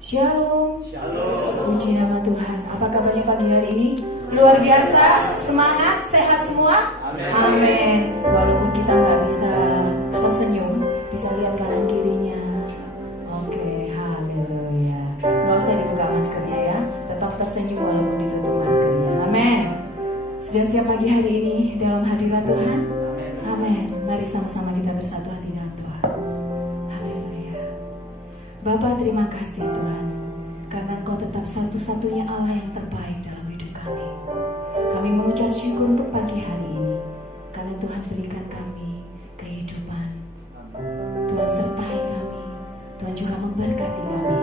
Shalom. Puji nama Tuhan. Apa kabarnya pagi hari ini? Luar biasa, semangat, sehat semua? Amin. Walaupun kita nggak bisa tersenyum, bisa lihat kanan kirinya. Oke, haleluya. Nggak usah dibuka maskernya ya, tetap tersenyum walaupun ditutup maskernya. Amin. Sudah siap pagi hari ini dalam hadirat Tuhan? Amin. Mari sama-sama kita bersatu hati dalam doa. Haleluya. Bapa, terima kasih Tuhan, karena Engkau tetap satu-satunya Allah yang terbaik dalam hidup kami. Kami mengucap syukur untuk pagi hari ini, karena Tuhan berikan kami kehidupan. Tuhan sertai kami, Tuhan juga memberkati kami,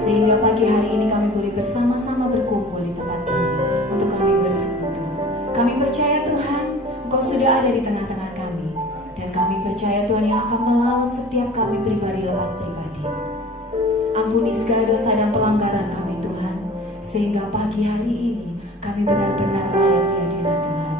sehingga pagi hari ini kami boleh bersama-sama berkumpul di tempat ini untuk kami bersekutu. Kami percaya Tuhan, Engkau sudah ada di tengah-tengah kami, dan kami percaya Tuhan yang akan melawan setiap kami pribadi lepas pribadi. Ampuni segala dosa dan pelanggaran kami Tuhan, sehingga pagi hari ini kami benar-benar layak di hadirat Tuhan.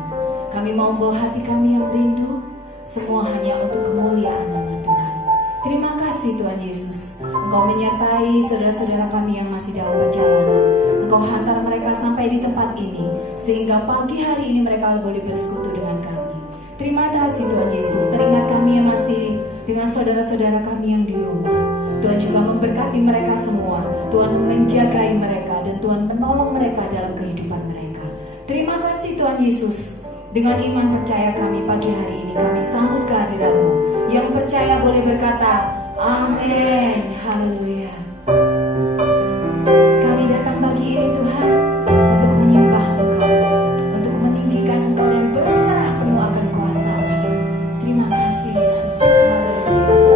Kami mau membawa hati kami yang rindu, semua hanya untuk kemuliaan nama Tuhan. Terima kasih Tuhan Yesus, Engkau menyertai saudara-saudara kami yang masih dalam perjalanan. Engkau hantar mereka sampai di tempat ini, sehingga pagi hari ini mereka boleh bersekutu dengan kami. Terima kasih Tuhan Yesus, teringat kami yang masih dengan saudara-saudara kami yang di rumah. Tuhan juga memberkati mereka semua. Tuhan menjagai mereka dan Tuhan menolong mereka dalam kehidupan mereka. Terima kasih Tuhan Yesus. Dengan iman percaya kami pagi hari ini kami sambut kehadiran-Mu. Yang percaya boleh berkata amin. Haleluya. Kami datang pagi ini Tuhan untuk menyembah Engkau, untuk meninggikan Engkau dan berserah penuh akan kuasa-Mu. Terima kasih Yesus. Haleluya.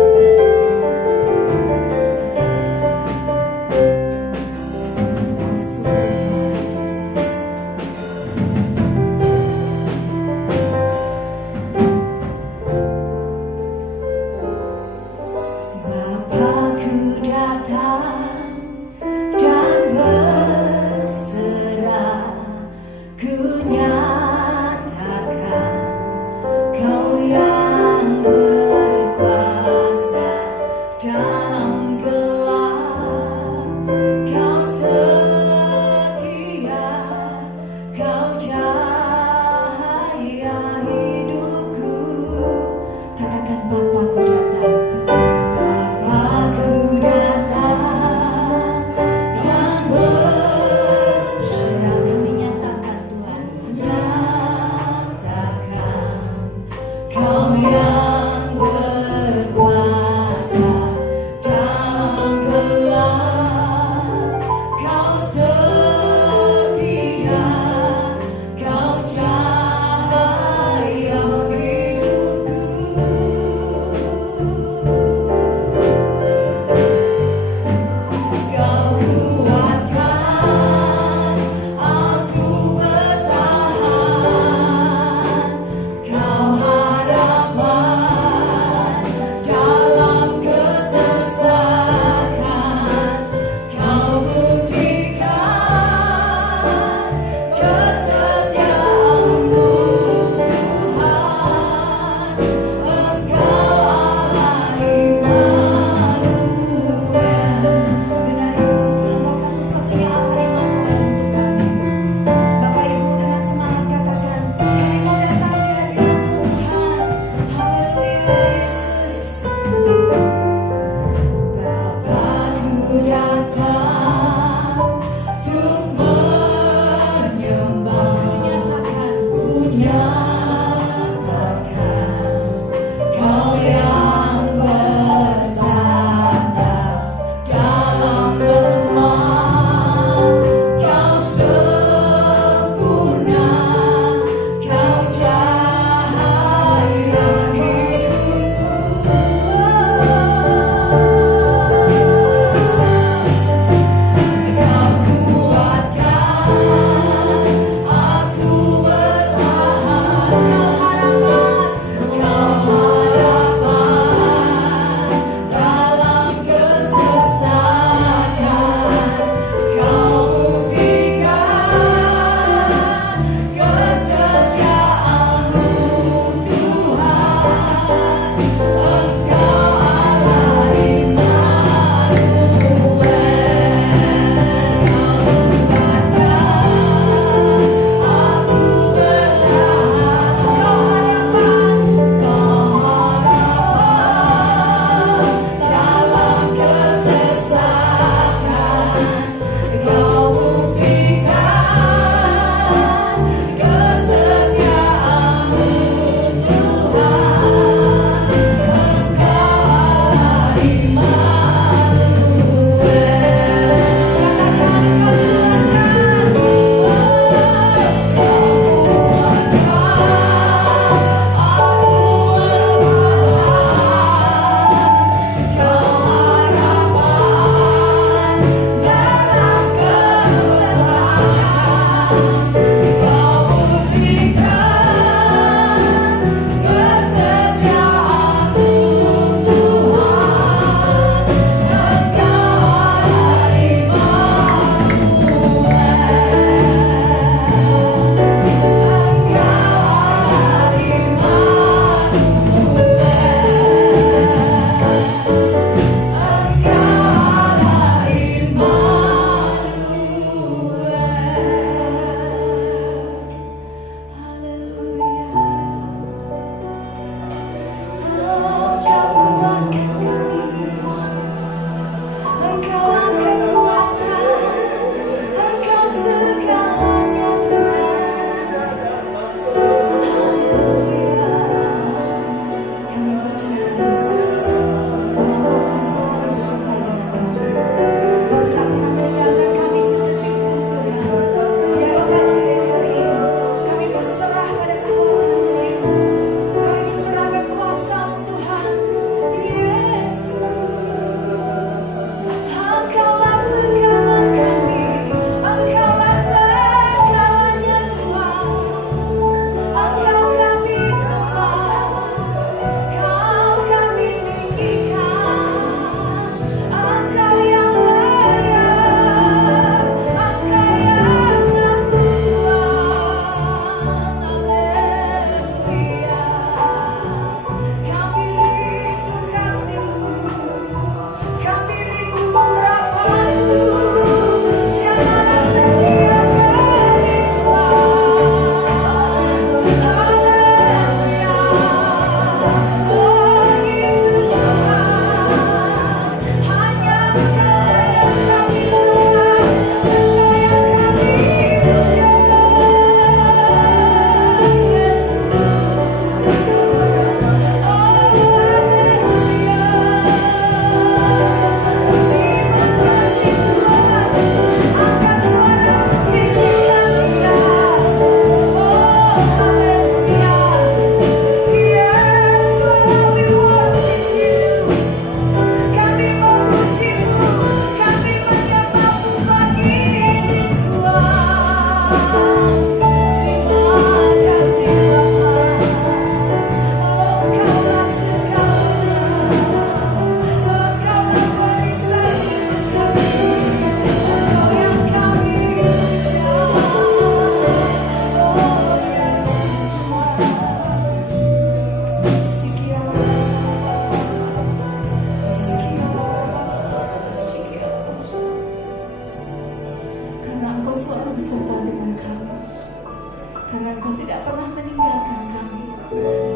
tidak pernah meninggalkan kami.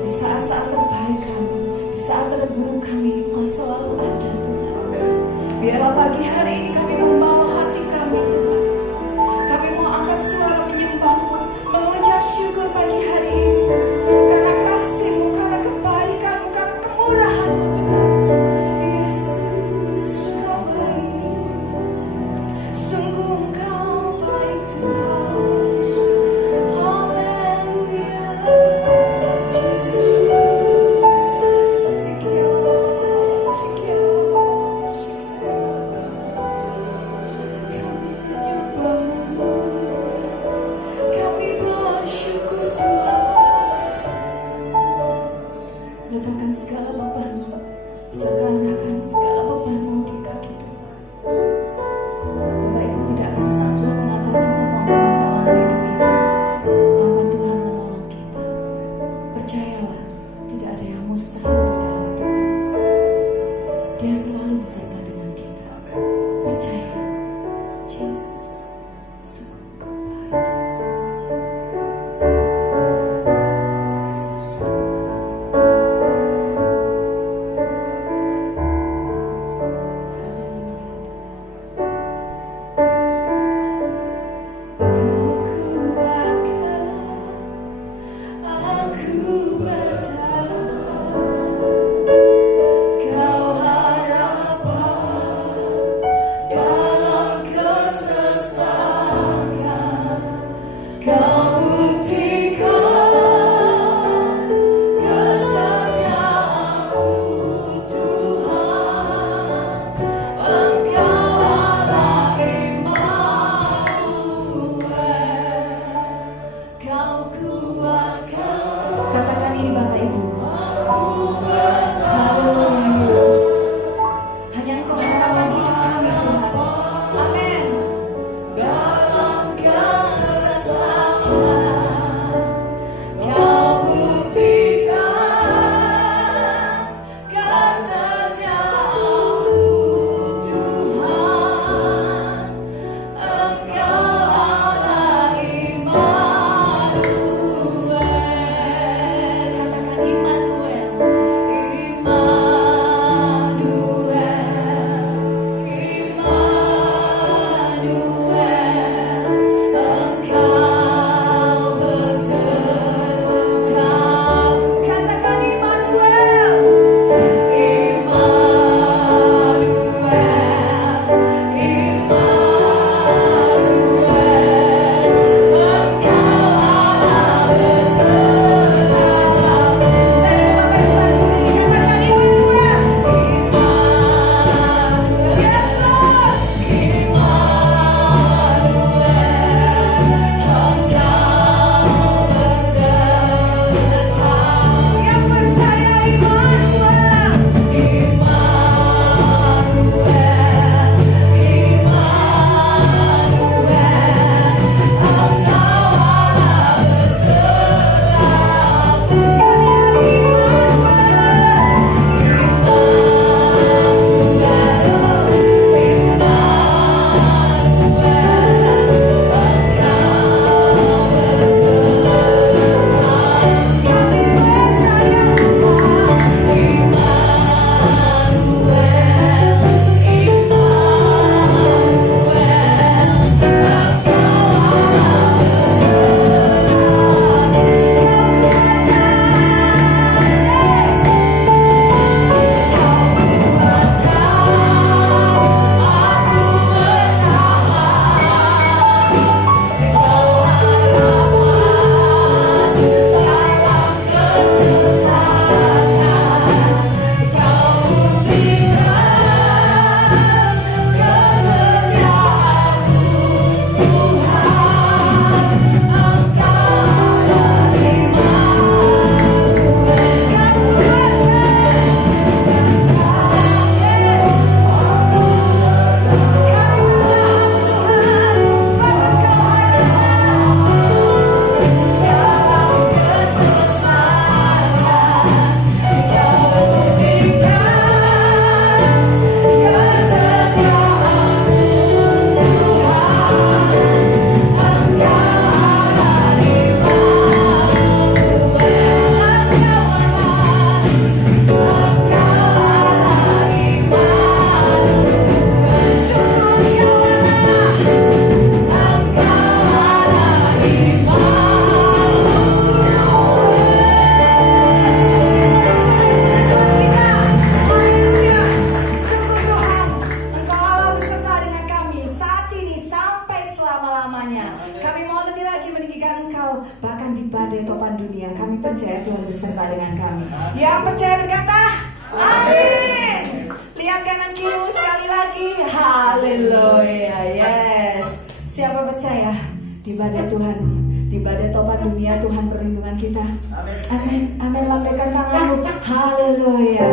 Di saat-saat terbaik kami, di saat terburuk kami, Engkau selalu ada Tuhan. Biarlah pagi hari ini kami membawa hati kami Tuhan. Kami mau angkat suara menyembah-Mu, mengucap syukur pagi hari ini. Karena kasih-Mu, karena kebaikan-Mu, karena kemurahan-Mu Tuhan. Yesus, Engkau baik. Sungguh Engkau baik Tuhan. Haleluya. Yesus. pulau, bahkan di badai topan dunia, kami percaya Tuhan beserta dengan kami. Yang percaya berkata, amin. Lihat kanan kiri sekali lagi. Haleluya. Yes. Siapa percaya di badai Tuhan, di badai topan dunia Tuhan perlindungan kita. Amin. Amin. Lambaikan tanganmu. Haleluya.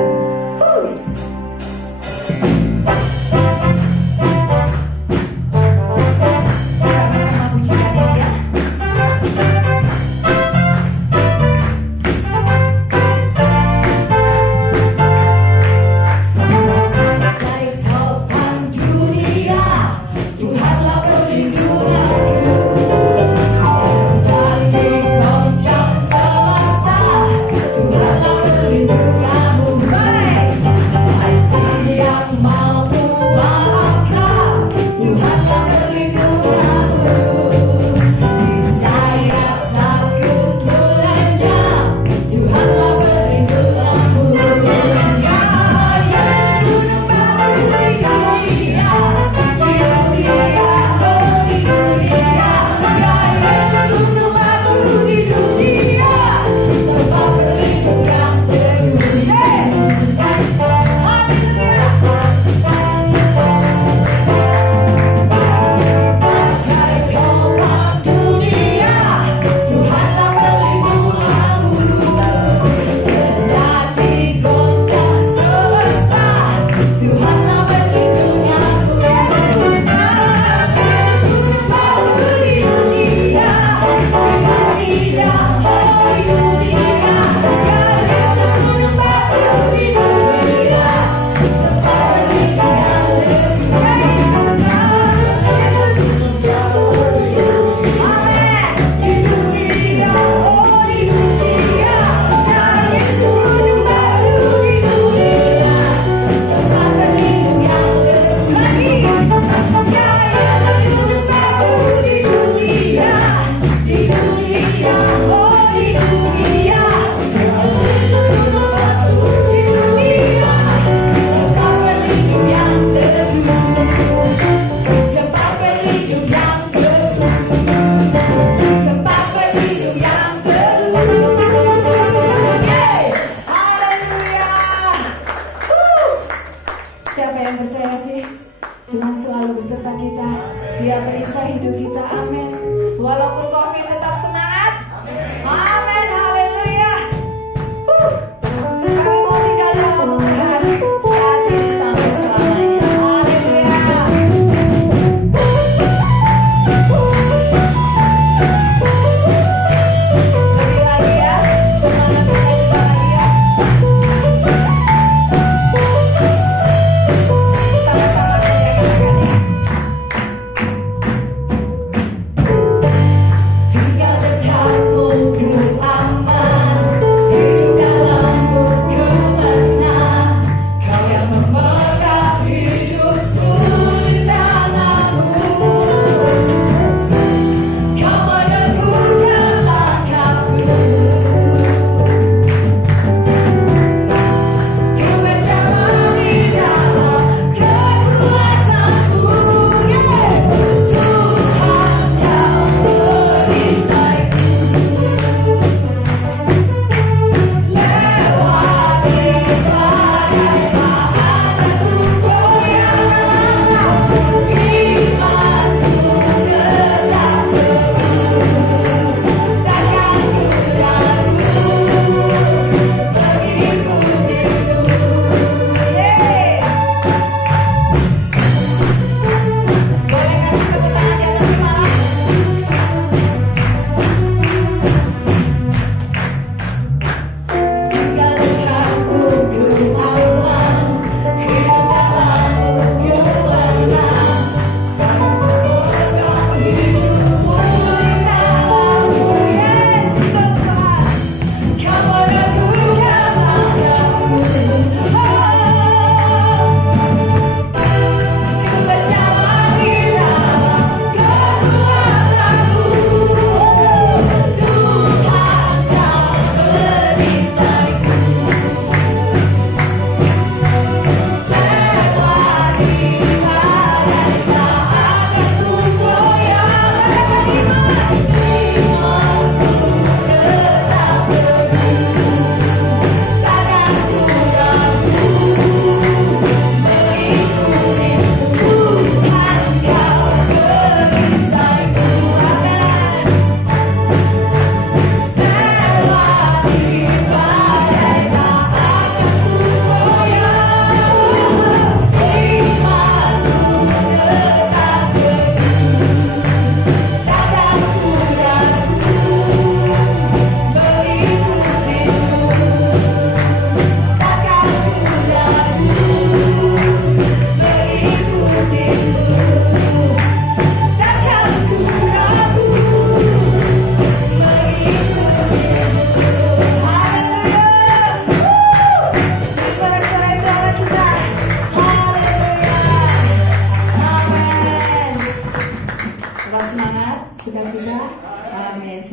Sama-sama pujikan dia.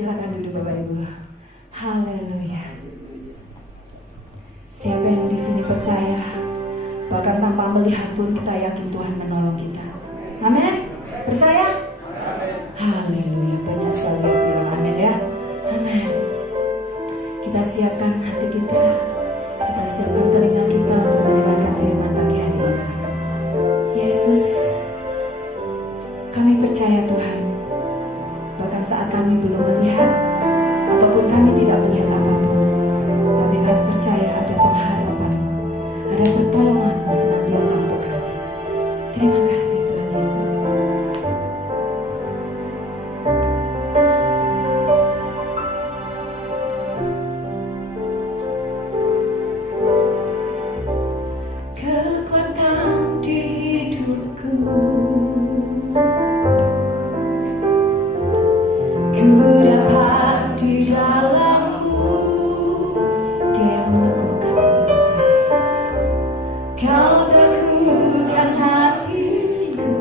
silakan duduk Bapak Ibu. Haleluya. Siapa yang di sini percaya, bahkan tanpa melihat pun kita yakin Tuhan menolong kita. Amin. Percaya? Haleluya. Banyak sekali yang bilang amin ya. Amin. Kita siapkan hati kita, kita siapkan telinga kita untuk mendengarkan firman pagi hari ini. Yesus, kami percaya Tuhan, bahkan saat kami belum melihat ataupun kami tidak melihat apapun, tapi kami percaya ada pengharapan-Mu, ada pertolongan-Mu senantiasa untuk kami. Terima kasih Tuhan Yesus. Kekuatan di hidupku, ku dapat di dalam-Mu. Dia yang meneguhkan hati kita. Kau teguhkan hatiku.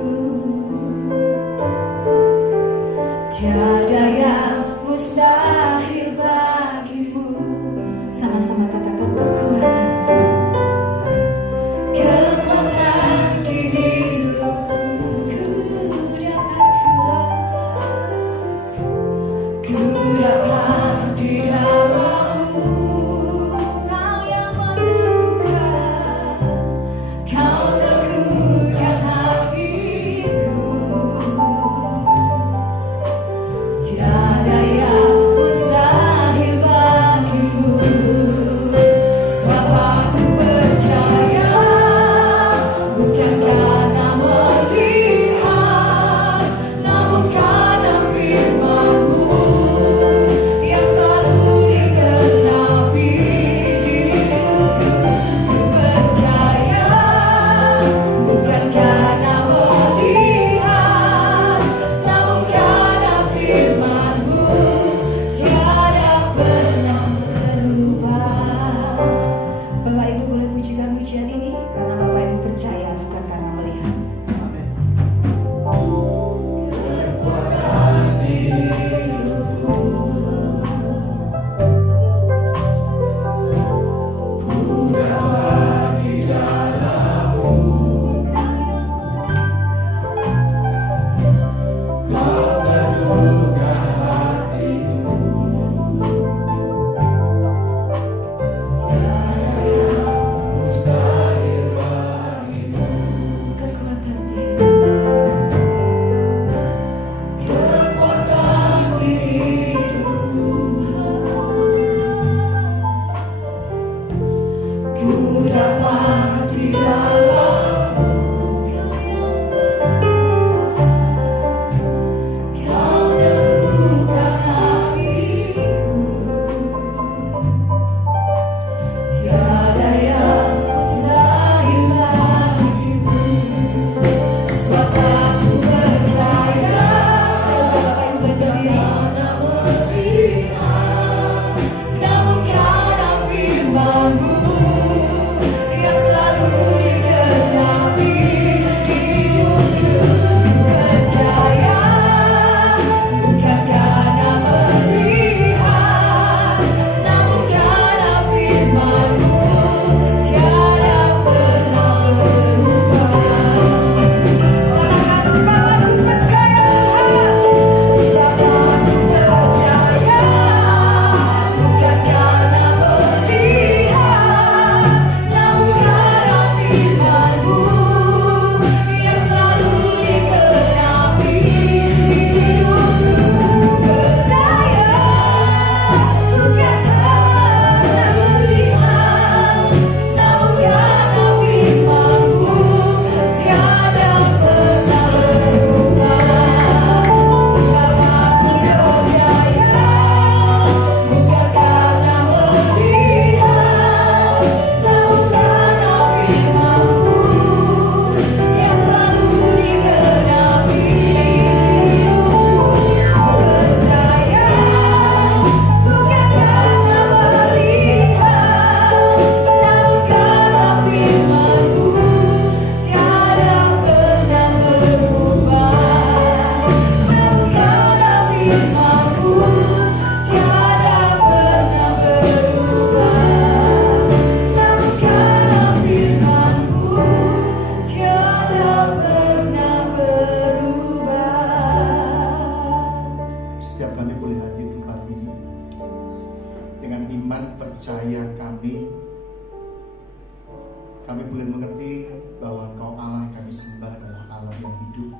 yang hidup,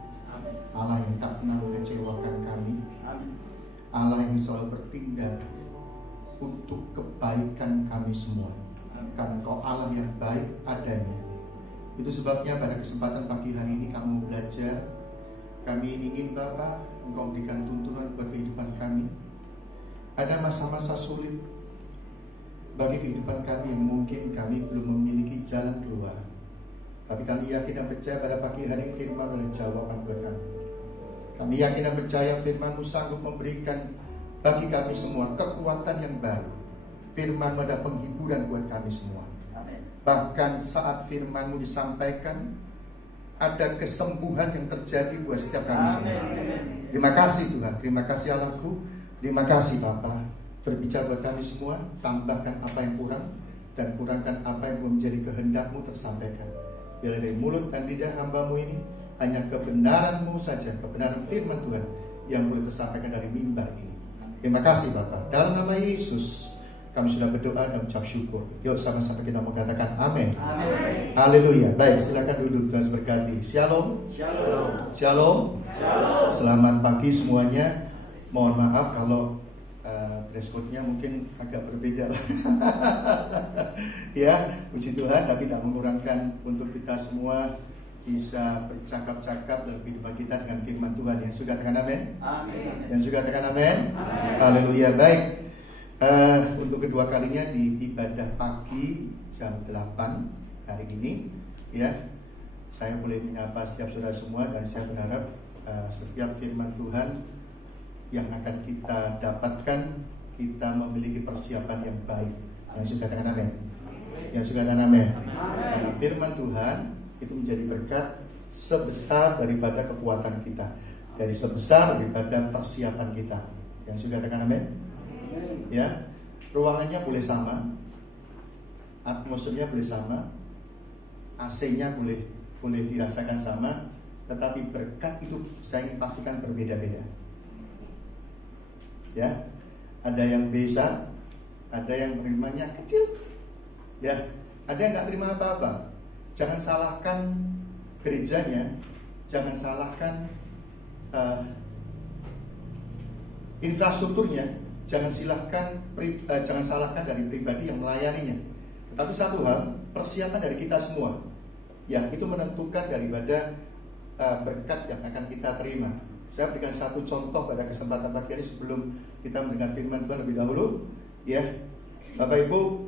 Allah yang tak pernah mengecewakan kami, Allah yang selalu bertindak untuk kebaikan kami semua, karena Engkau Allah yang baik adanya. Itu sebabnya pada kesempatan pagi hari ini kami belajar, kami ingin Bapa Engkau berikan tuntunan buat kehidupan kami. Ada masa-masa sulit bagi kehidupan kami yang mungkin kami belum memiliki jalan keluar, tapi kami yakin dan percaya pada pagi hari ini firman adalah jawaban buat kami. Kami yakin dan percaya firman-Mu sanggup memberikan bagi kami semua kekuatan yang baru. Firman-Mu ada penghiburan buat kami semua. Bahkan saat firman-Mu disampaikan, ada kesembuhan yang terjadi buat setiap kami semua. Terima kasih Tuhan, terima kasih Allahku, terima kasih Bapa. Berbicara buat kami semua, tambahkan apa yang kurang dan kurangkan apa yang belum menjadi kehendak-Mu tersampaikan. Bila dari mulut dan lidah hamba-Mu ini hanya kebenaran-Mu saja, kebenaran firman Tuhan yang boleh tersampaikan dari mimbar ini. Terima kasih Bapa. Dalam nama Yesus kami sudah berdoa dan ucap syukur. Yuk sama-sama kita mengatakan amin. Haleluya. Baik, silakan duduk, Tuhan berkati. Shalom. Shalom. Shalom. Shalom. Selamat pagi semuanya. Mohon maaf kalau dress code-nya mungkin agak berbeda. Ya, puji Tuhan, tapi tidak mengurangkan untuk kita semua bisa bercakap-cakap dalam kehidupan kita dengan firman Tuhan. Yang suka katakan amin. Amin. Yang suka katakan amin. Haleluya. Baik. Untuk kedua kalinya di ibadah pagi jam 8 hari ini, ya, saya boleh menyapa setiap saudara semua dan saya berharap setiap firman Tuhan yang akan kita dapatkan, kita memiliki persiapan yang baik. Yang suka katakan amin. Yang suka katakan amin. Karena firman Tuhan itu menjadi berkat sebesar daripada kekuatan kita, dari sebesar daripada persiapan kita. Yang suka katakan amin. Ya, ruangannya boleh sama, atmosfernya boleh sama, AC-nya boleh dirasakan sama, tetapi berkat itu saya ingin pastikan berbeda-beda. Ya, ada yang besar, ada yang menerimanya kecil, ya, ada yang nggak terima apa-apa. Jangan salahkan gerejanya, jangan salahkan infrastrukturnya, jangan salahkan dari pribadi yang melayaninya. Tetapi satu hal, persiapan dari kita semua, ya, itu menentukan daripada berkat yang akan kita terima. Saya berikan satu contoh pada kesempatan pagi ini sebelum kita mendengar firman Tuhan lebih dahulu, ya, Bapak Ibu,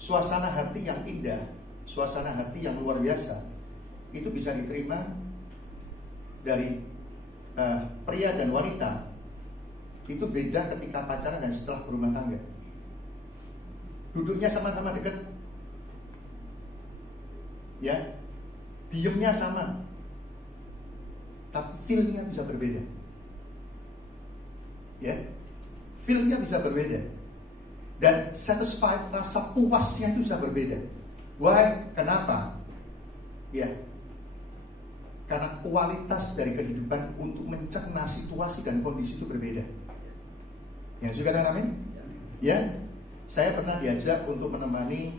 suasana hati yang indah, suasana hati yang luar biasa, itu bisa diterima dari pria dan wanita. Itu beda ketika pacaran dan setelah berumah tangga. Duduknya sama-sama dekat, ya, diemnya sama, tapi feel-nya bisa berbeda. Ya, feel-nya bisa berbeda. Dan satisfied, rasa puasnya itu bisa berbeda. Why? Kenapa? Ya, karena kualitas dari kehidupan untuk mencerna situasi dan kondisi itu berbeda. Yang suka dengan amin? Ya, saya pernah diajak untuk menemani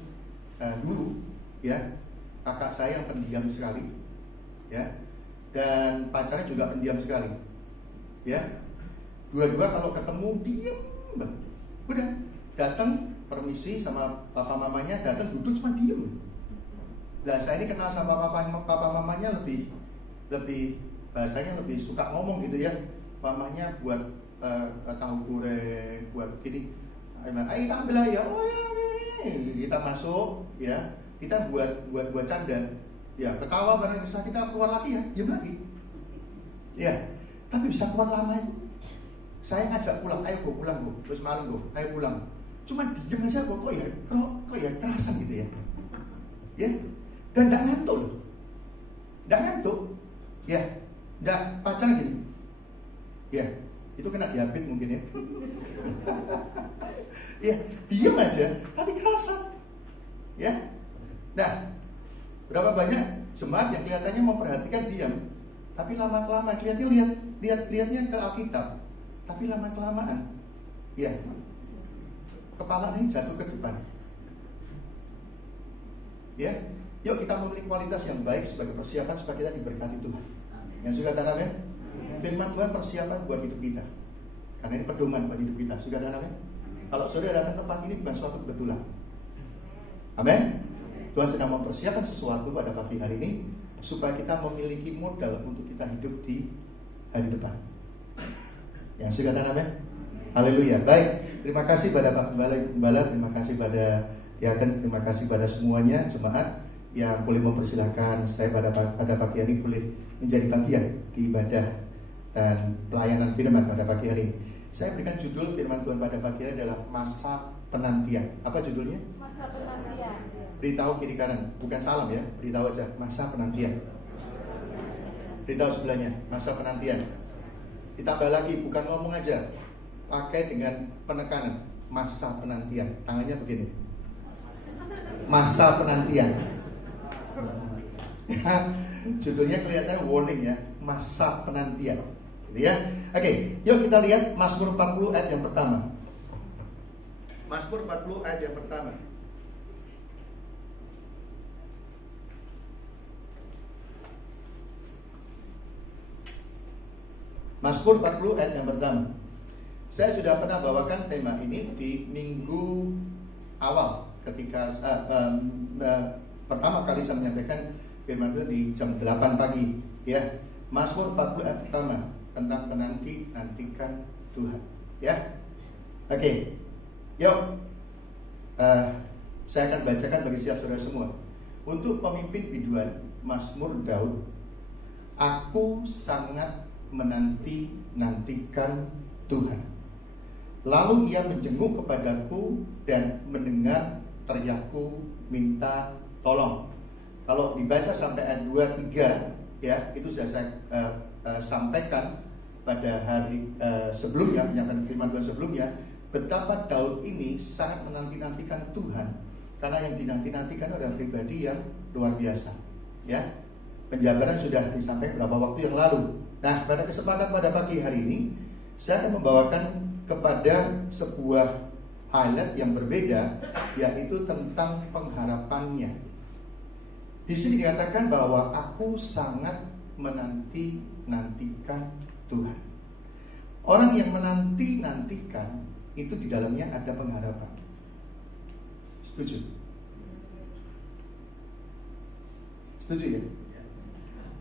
dulu, ya, kakak saya yang pendiam sekali, ya, dan pacarnya juga pendiam sekali, ya. Dua-dua kalau ketemu diam, udah datang permisi sama papa mamanya, datang duduk cuma diem. Nah, saya ini kenal sama papa mamanya lebih bahasanya lebih suka ngomong gitu ya. Mamanya buat tahu goreng, buat gini, ayo ambil ya, oh ya, kita masuk, ya, kita buat canda, ya, ketawa bareng bisa kita keluar lagi ya, diam lagi, ya, tapi bisa kuat lama. Saya ngajak pulang, ayo go pulang go, terus malam go, ayo pulang, cuma diem aja kok ya kerasan gitu ya, ya, dan nggak ngantuk, ya, nggak pacaran gitu, ya, itu kena diabetes mungkin ya, ya, diem aja, tapi kerasan, ya, nah, berapa banyak jemaat yang kelihatannya memperhatikan diam, tapi lama-kelamaan lihatnya ke Alkitab. Tapi lama-kelamaan, ya, kepalanya jatuh ke depan. Ya, Yuk kita memiliki kualitas yang baik sebagai persiapan supaya kita diberkati Tuhan. Yang suka katakan amin? Firman Tuhan persiapan buat hidup kita. Karena ini pedoman buat hidup kita. Suka katakan amin? Kalau saudara datang ke tempat ini bukan suatu kebetulan. Amin? Tuhan sedang mempersiapkan sesuatu pada pagi hari ini supaya kita memiliki modal untuk kita hidup di hari depan. Yang suka katakan amin? Haleluya. Baik, terima kasih pada Pak Gembala, terima kasih pada terima kasih pada semuanya jemaat yang boleh mempersilahkan saya pada pagi hari boleh menjadi bagian di ibadah dan pelayanan firman pada pagi hari ini. Saya berikan judul firman Tuhan pada pagi hari adalah masa penantian. Apa judulnya? Masa penantian. Beritahu kiri kanan, bukan salam ya, beritahu aja masa penantian. Beritahu sebelahnya masa penantian. Ditambah lagi, bukan ngomong aja, pakai dengan penekanan masa penantian. Tangannya begini. Masa penantian. Judulnya kelihatan warning ya, masa penantian. Gitu ya. Oke, yuk kita lihat Mazmur 40 ayat yang pertama. Mazmur 40 ayat yang pertama. Mazmur 40 ayat yang pertama. Saya sudah pernah bawakan tema ini di minggu awal ketika pertama kali saya menyampaikan firman Tuhan di jam 8 pagi ya. Mazmur 40 ayat pertama tentang nantikan Tuhan ya. Oke. Yuk saya akan bacakan bagi siap saudara semua. Untuk pemimpin biduan Mazmur Daud, aku sangat menantikan Tuhan. Lalu ia menjenguk kepadaku dan mendengar teriakku minta tolong. Kalau dibaca sampai ayat 2-3 ya, itu sudah saya sampaikan pada hari sebelumnya, penyampaian firman Tuhan sebelumnya, betapa Daud ini sangat menantikan Tuhan, karena yang dinantikan adalah pribadi yang luar biasa ya. Penjabaran sudah disampaikan beberapa waktu yang lalu. Nah, pada kesempatan pada pagi hari ini saya akan membawakan kepada sebuah highlight yang berbeda, yaitu tentang pengharapannya. Di sini dikatakan bahwa aku sangat menantikan Tuhan. Orang yang menantikan itu di dalamnya ada pengharapan. Setuju? Setuju ya?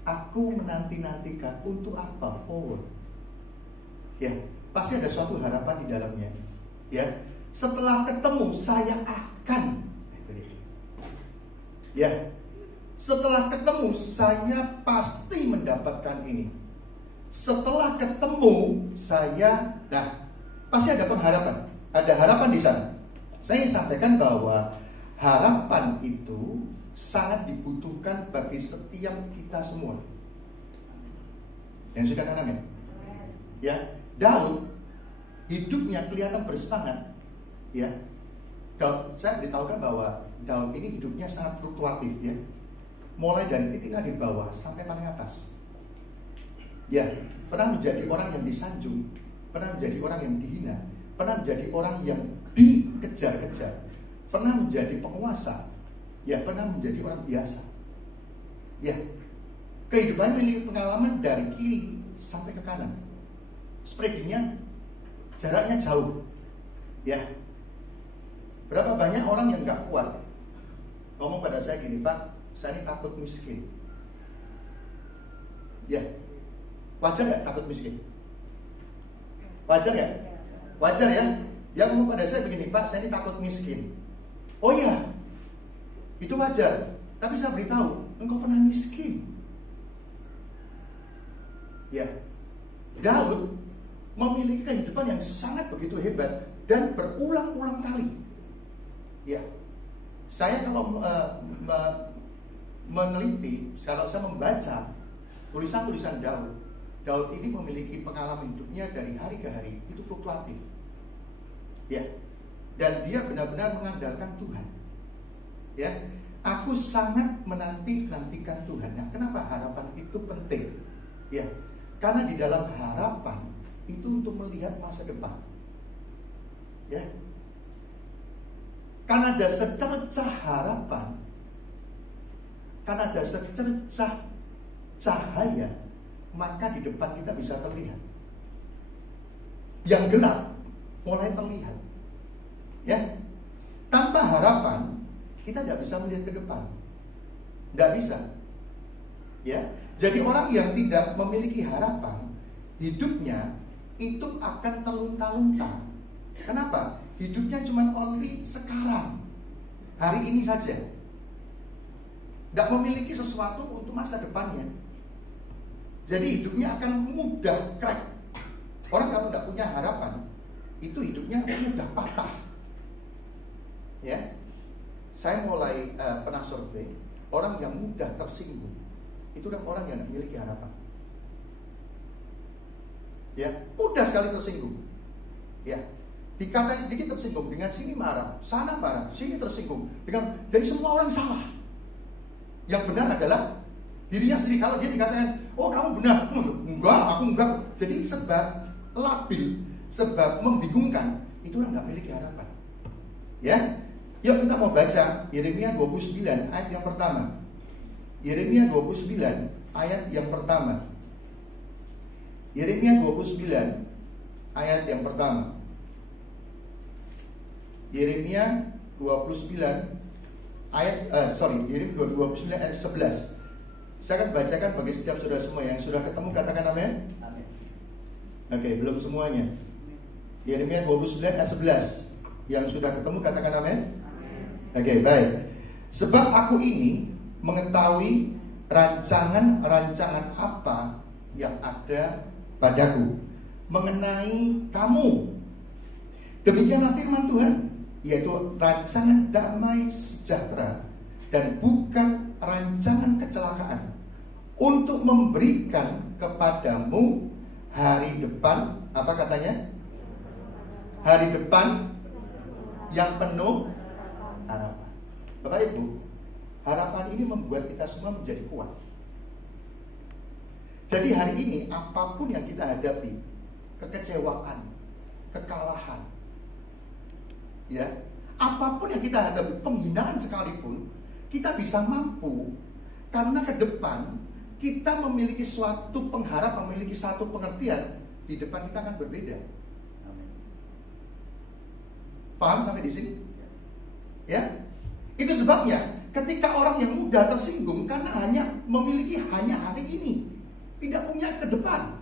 Aku menantikan untuk apa? Forward. Ya, pasti ada suatu harapan di dalamnya. Ya, setelah ketemu saya akan. Ya, setelah ketemu saya pasti mendapatkan ini. Setelah ketemu saya, pasti ada pengharapan. Ada harapan di sana. Saya ingin sampaikan bahwa harapan itu sangat dibutuhkan bagi setiap kita semua. Yang suka amin. Ya, Daud hidupnya kelihatan bersemangat. Ya, Daud, saya beritahukan bahwa Daud ini hidupnya sangat fluktuatif ya. Mulai dari titik di bawah sampai paling atas. Ya, pernah menjadi orang yang disanjung, pernah menjadi orang yang dihina, pernah menjadi orang yang dikejar-kejar, pernah menjadi penguasa, ya pernah menjadi orang biasa. Ya, kehidupan memiliki pengalaman dari kiri sampai ke kanan. Spreadingnya jaraknya jauh. Ya, berapa banyak orang yang gak kuat ngomong pada saya gini, Pak, saya ini takut miskin. Ya, wajar gak takut miskin? Wajar ya? Wajar ya? Yang ngomong pada saya begini, Pak, saya ini takut miskin. Oh iya, itu wajar. Tapi saya beritahu, engkau pernah miskin. Ya, Daud memiliki kehidupan yang sangat begitu hebat dan berulang-ulang kali. Ya, saya kalau meneliti, kalau saya membaca tulisan-tulisan Daud ini memiliki pengalaman hidupnya dari hari ke hari itu fluktuatif. Ya, dan dia benar-benar mengandalkan Tuhan. Ya, aku sangat menantikan Tuhan. Nah, kenapa harapan itu penting? Ya, karena di dalam harapan itu untuk melihat masa depan. Ya, karena ada secercah harapan karena ada secercah cahaya, maka di depan kita bisa terlihat. Yang gelap mulai terlihat. Ya, tanpa harapan kita tidak bisa melihat ke depan. Tidak bisa. Ya, jadi orang yang tidak memiliki harapan, hidupnya itu akan terlunta-lunta. Kenapa? Hidupnya cuma only sekarang, hari ini saja. Tidak memiliki sesuatu untuk masa depannya. Jadi hidupnya akan mudah crack. Orang kalau tidak punya harapan, itu hidupnya mudah patah. Ya, saya mulai pernah survei, orang yang mudah tersinggung itu kan orang yang tidak memiliki harapan. Ya, mudah sekali tersinggung. Ya, dikatain sedikit tersinggung, dengan sini marah, sana marah, sini tersinggung. Jadi semua orang salah. Yang benar adalah dirinya sendiri. Kalau dia dikatakan, oh kamu benar, enggak, aku enggak. Jadi sebab labil, sebab membingungkan, itu orang nggak memiliki harapan. Ya, yuk kita mau baca Yeremia 29 ayat yang pertama. Yeremia 29 ayat yang pertama. Yeremia 29 ayat yang pertama. Yeremia 29 ayat Yeremia 29 ayat 11. Saya akan bacakan bagi setiap saudara semua yang sudah ketemu, katakan amin. Amin. Oke, belum semuanya. Yeremia 29 ayat 11. Yang sudah ketemu katakan amin. Oke, baik. Sebab aku ini mengetahui rancangan-rancangan apa yang ada padaku mengenai kamu. Demikianlah firman Tuhan, yaitu rancangan damai sejahtera dan bukan rancangan kecelakaan, untuk memberikan kepadamu hari depan, apa katanya? Hari depan yang penuh harapan. Bapak Ibu, harapan ini membuat kita semua menjadi kuat. Jadi hari ini apapun yang kita hadapi, kekecewaan, kekalahan, ya, apapun yang kita hadapi, penghinaan sekalipun, kita bisa mampu karena ke depan kita memiliki suatu pengharapan, memiliki satu pengertian, di depan kita akan berbeda. Paham sampai di sini? Ya, itu sebabnya ketika orang yang mudah tersinggung karena hanya memiliki hari ini, tidak punya ke depan.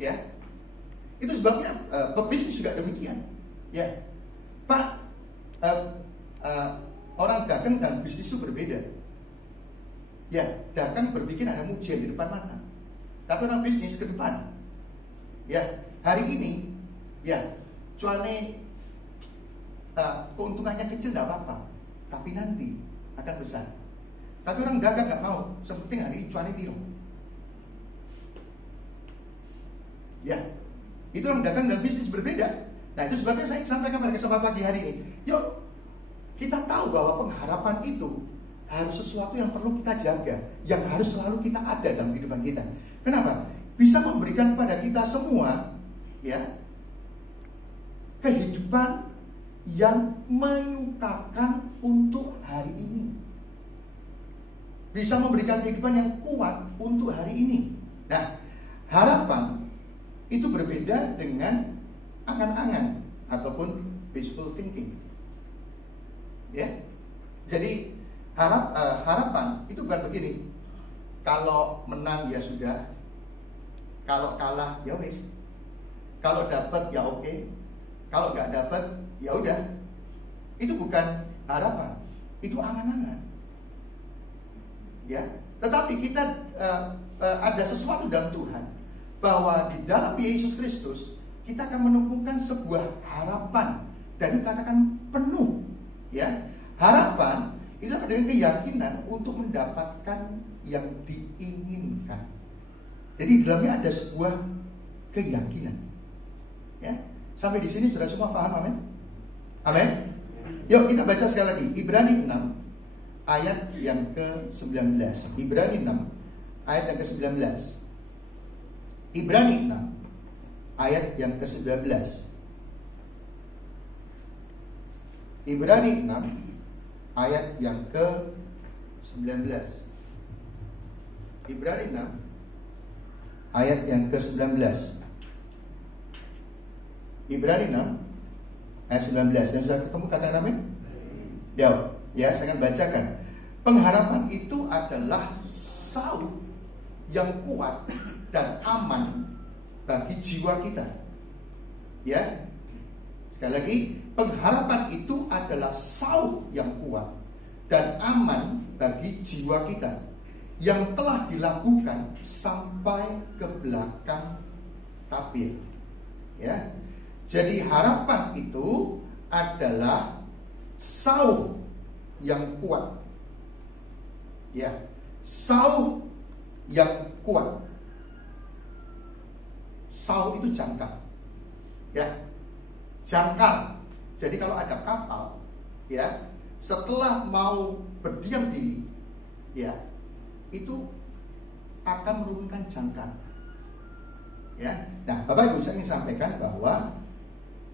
Ya, itu sebabnya pebisnis juga demikian. Ya, Pak, orang dagang dan bisnis itu berbeda. Ya, dagang berpikir ada mujian di depan mata, tapi orang bisnis ke depan. Ya, hari ini, ya, cuane keuntungannya kecil tidak apa-apa, tapi nanti akan besar. Tapi orang dagang nggak mau, seperti hari ini cuane biru. Ya, itu orang dagang dan bisnis berbeda. Nah, itu sebabnya saya sampaikan pada kesempatan pagi hari ini. Yuk, kita tahu bahwa pengharapan itu harus sesuatu yang perlu kita jaga, yang harus selalu kita ada dalam kehidupan kita. Kenapa? Bisa memberikan kepada kita semua, ya, kehidupan yang menyukakan untuk hari ini. Bisa memberikan kehidupan yang kuat untuk hari ini. Nah, harapan itu berbeda dengan angan-angan ataupun wishful thinking. Ya, jadi harapan itu bukan begini. Kalau menang ya sudah, kalau kalah ya wes, kalau dapat ya oke, kalau nggak dapat ya udah. Itu bukan harapan, itu angan-angan. Ya, tetapi kita ada sesuatu dalam Tuhan, bahwa di dalam Yesus Kristus kita akan menemukan sebuah harapan dan dikatakan penuh. Ya, harapan itu adalah keyakinan untuk mendapatkan yang diinginkan. Jadi di dalamnya ada sebuah keyakinan. Ya, sampai di sini sudah semua paham, amin? Amin. Yuk kita baca sekali lagi Ibrani 6 ayat yang ke-19. Ibrani 6 ayat yang ke-19. Ibrani 6 ayat yang ke-19. Ibrani 6 ayat yang ke-19. 19. Ibrani 6 ayat yang ke-19. Ibrani 6 ayat 19. Yang sudah ketemu katakan amin? Ya, saya akan bacakan. Pengharapan itu adalah saut yang kuat dan aman bagi jiwa kita. Ya. Sekali lagi, pengharapan itu adalah saut yang kuat dan aman bagi jiwa kita yang telah dilakukan sampai ke belakang tabir. Ya. Jadi harapan itu adalah saut yang kuat. Ya, saut yang kuat. Saut itu jangkar. Ya. Jangkar. Jadi kalau ada kapal, ya, setelah mau berdiam diri, ya, itu akan menurunkan jangkar. Ya. Nah, Bapak Ibu, saya ingin sampaikan bahwa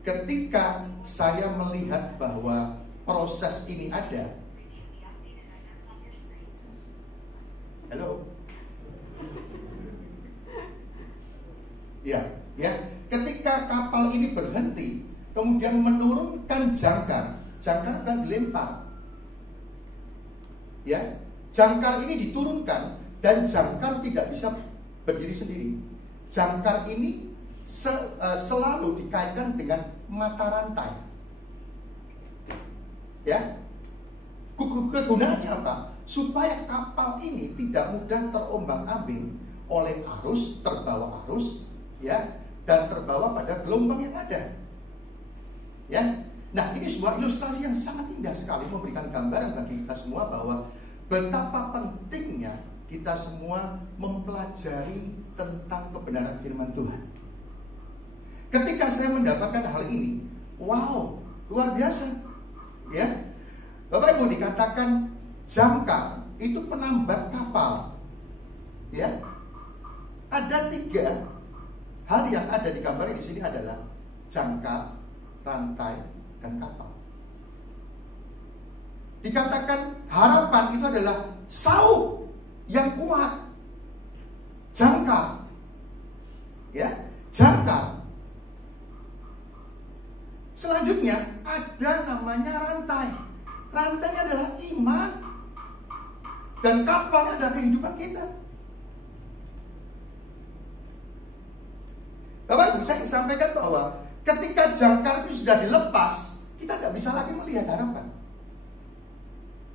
ketika saya melihat bahwa proses ini ada. Halo. Ya. Ketika kapal ini berhenti, kemudian menurunkan jangkar akan dilempar. Ya, jangkar ini diturunkan dan jangkar tidak bisa berdiri sendiri. Jangkar ini selalu dikaitkan dengan mata rantai. Ya, kegunaannya apa? Supaya kapal ini tidak mudah terombang-ambing oleh arus, terbawa arus, ya, dan terbawa pada gelombang yang ada. Ya, nah ini sebuah ilustrasi yang sangat indah sekali, memberikan gambaran bagi kita semua bahwa betapa pentingnya kita semua mempelajari tentang kebenaran firman Tuhan. Ketika saya mendapatkan hal ini, wow, luar biasa. Ya, Bapak Ibu, dikatakan jangkar itu penambat kapal. Ya, ada 3 hal yang ada di gambar di sini adalah jangkar, rantai, dan kapal. Dikatakan harapan itu adalah saut yang kuat. Jangkar. Ya, jangkar. Selanjutnya ada namanya rantai. Rantainya adalah iman. Dan kapalnya adalah kehidupan kita. Bapak Ibu, saya ingin sampaikan bahwa ketika jangkar itu sudah dilepas, kita tidak bisa lagi melihat harapan.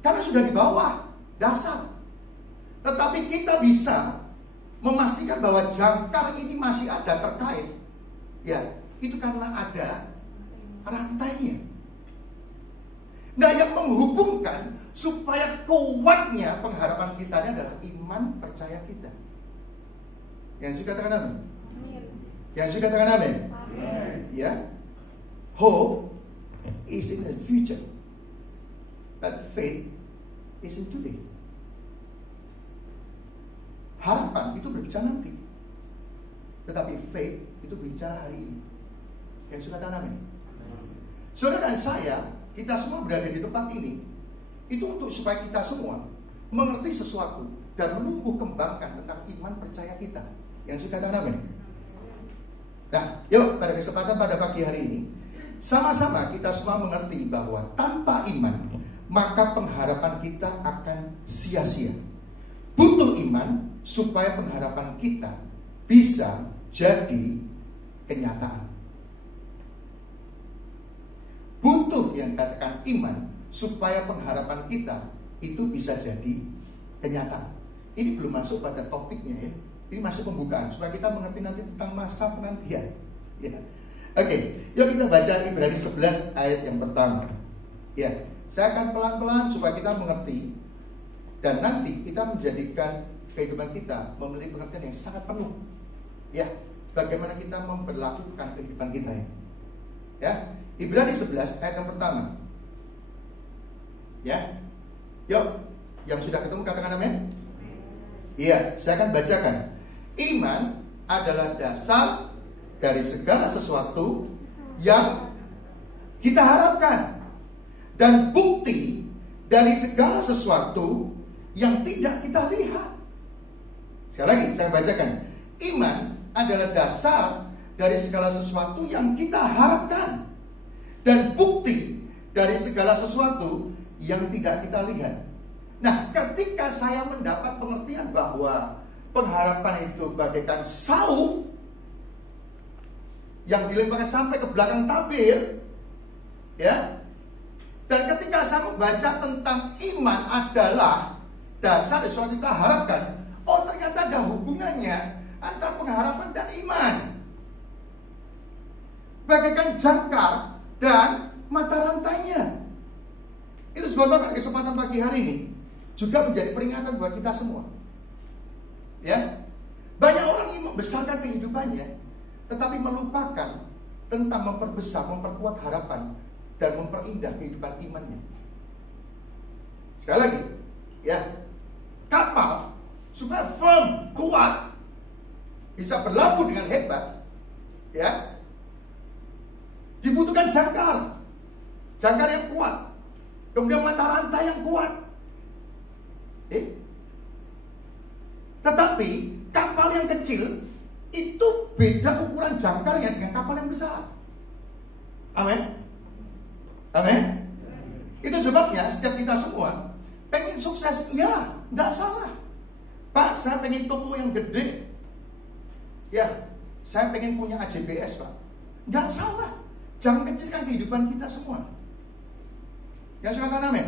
Karena sudah di bawah dasar. Tetapi kita bisa memastikan bahwa jangkar ini masih ada terkait. Ya, itu karena ada rantainya. Nah, yang menghubungkan supaya kuatnya pengharapan kita ini adalah iman percaya kita. Yang suka katakan amin? Yang suka katakan amin? Ya, hope is in the future, but faith is in today. Harapan itu berbicara nanti, tetapi faith itu berbicara hari ini. Yang suka katakan amin? Saudara dan saya, kita semua berada di tempat ini itu untuk supaya kita semua mengerti sesuatu dan menumbuh kembangkan tentang iman percaya kita. Yang suka katakan amin? Nah, yuk pada kesempatan pada pagi hari ini sama-sama kita semua mengerti bahwa tanpa iman maka pengharapan kita akan sia-sia. Butuh iman supaya pengharapan kita bisa jadi kenyataan. Butuh yang katakan iman supaya pengharapan kita itu bisa jadi kenyataan. Ini belum masuk pada topiknya ya. Ini masuk pembukaan supaya kita mengerti nanti tentang masa penantian. Ya. Oke, yuk kita baca Ibrani 11 ayat yang pertama. Ya, saya akan pelan-pelan supaya kita mengerti dan nanti kita menjadikan kehidupan kita memiliki pengertian yang sangat penuh. Ya, bagaimana kita memperlakukan kehidupan kita ya. Ya, Ibrani 11 ayat yang pertama. Ya, yuk, yang sudah ketemu katakan amin. Iya, saya akan bacakan. Iman adalah dasar dari segala sesuatu yang kita harapkan dan bukti dari segala sesuatu yang tidak kita lihat. Sekali lagi saya bacakan. Iman adalah dasar dari segala sesuatu yang kita harapkan, dan bukti dari segala sesuatu yang tidak kita lihat. Nah, ketika saya mendapat pengertian bahwa pengharapan itu bagaikan saung yang dilemparkan sampai ke belakang tabir, ya. Dan ketika saya membaca tentang iman adalah dasar dari sesuatu yang kita harapkan, oh ternyata ada hubungannya antara pengharapan dan iman. Bagaikan jangkar dan mata rantainya. Itu sebabnya kesempatan pagi hari ini juga menjadi peringatan buat kita semua. Ya, banyak orang yang membesarkan kehidupannya, tetapi melupakan tentang memperbesar, memperkuat harapan, dan memperindah kehidupan imannya. Sekali lagi, ya, kapal supaya firm, kuat, bisa berlabuh dengan hebat, ya, dibutuhkan jangkar yang kuat, kemudian mata rantai yang kuat. Tetapi kapal yang kecil itu beda ukuran jangkarnya dengan kapal yang besar. Amin. Amin. Itu sebabnya setiap kita semua pengen sukses, ya, nggak salah. Pak, saya pengen toko yang gede. Ya, saya pengen punya AJBS, Pak. Nggak salah. Jangan kecilkan kehidupan kita semua. Yang suka katakan amin.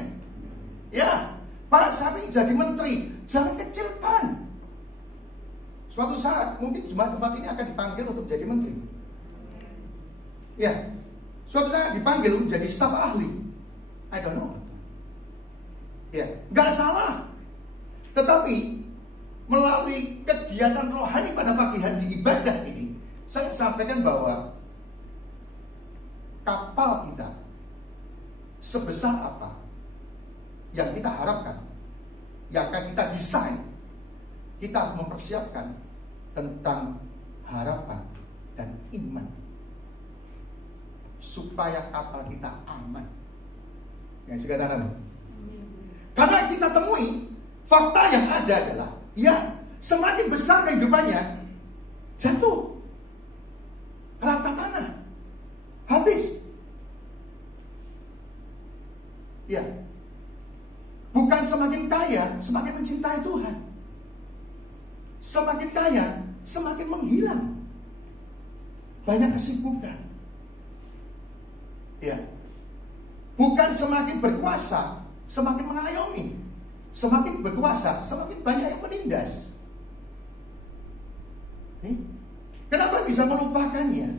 Ya, Pak, saya pengen jadi menteri. Jangan kecilkan. Suatu saat mungkin jemaat tempat ini akan dipanggil untuk jadi menteri. Ya, suatu saat dipanggil menjadi staf ahli. I don't know. Ya, nggak salah. Tetapi melalui kegiatan rohani pada pagi hari di ibadah ini, saya sampaikan bahwa kapal kita sebesar apa yang kita harapkan, yang akan kita desain, kita harus mempersiapkan tentang harapan dan iman supaya kapal kita aman. Yang saya katakan, karena kita temui fakta yang ada adalah, ya, semakin besar kehidupannya, jatuh rata tanah, habis. Ya, bukan semakin kaya semakin mencintai Tuhan, semakin kaya semakin menghilang, banyak kesibukan. Ya, bukan semakin berkuasa semakin mengayomi, semakin berkuasa semakin banyak yang menindas. Kenapa bisa melupakannya?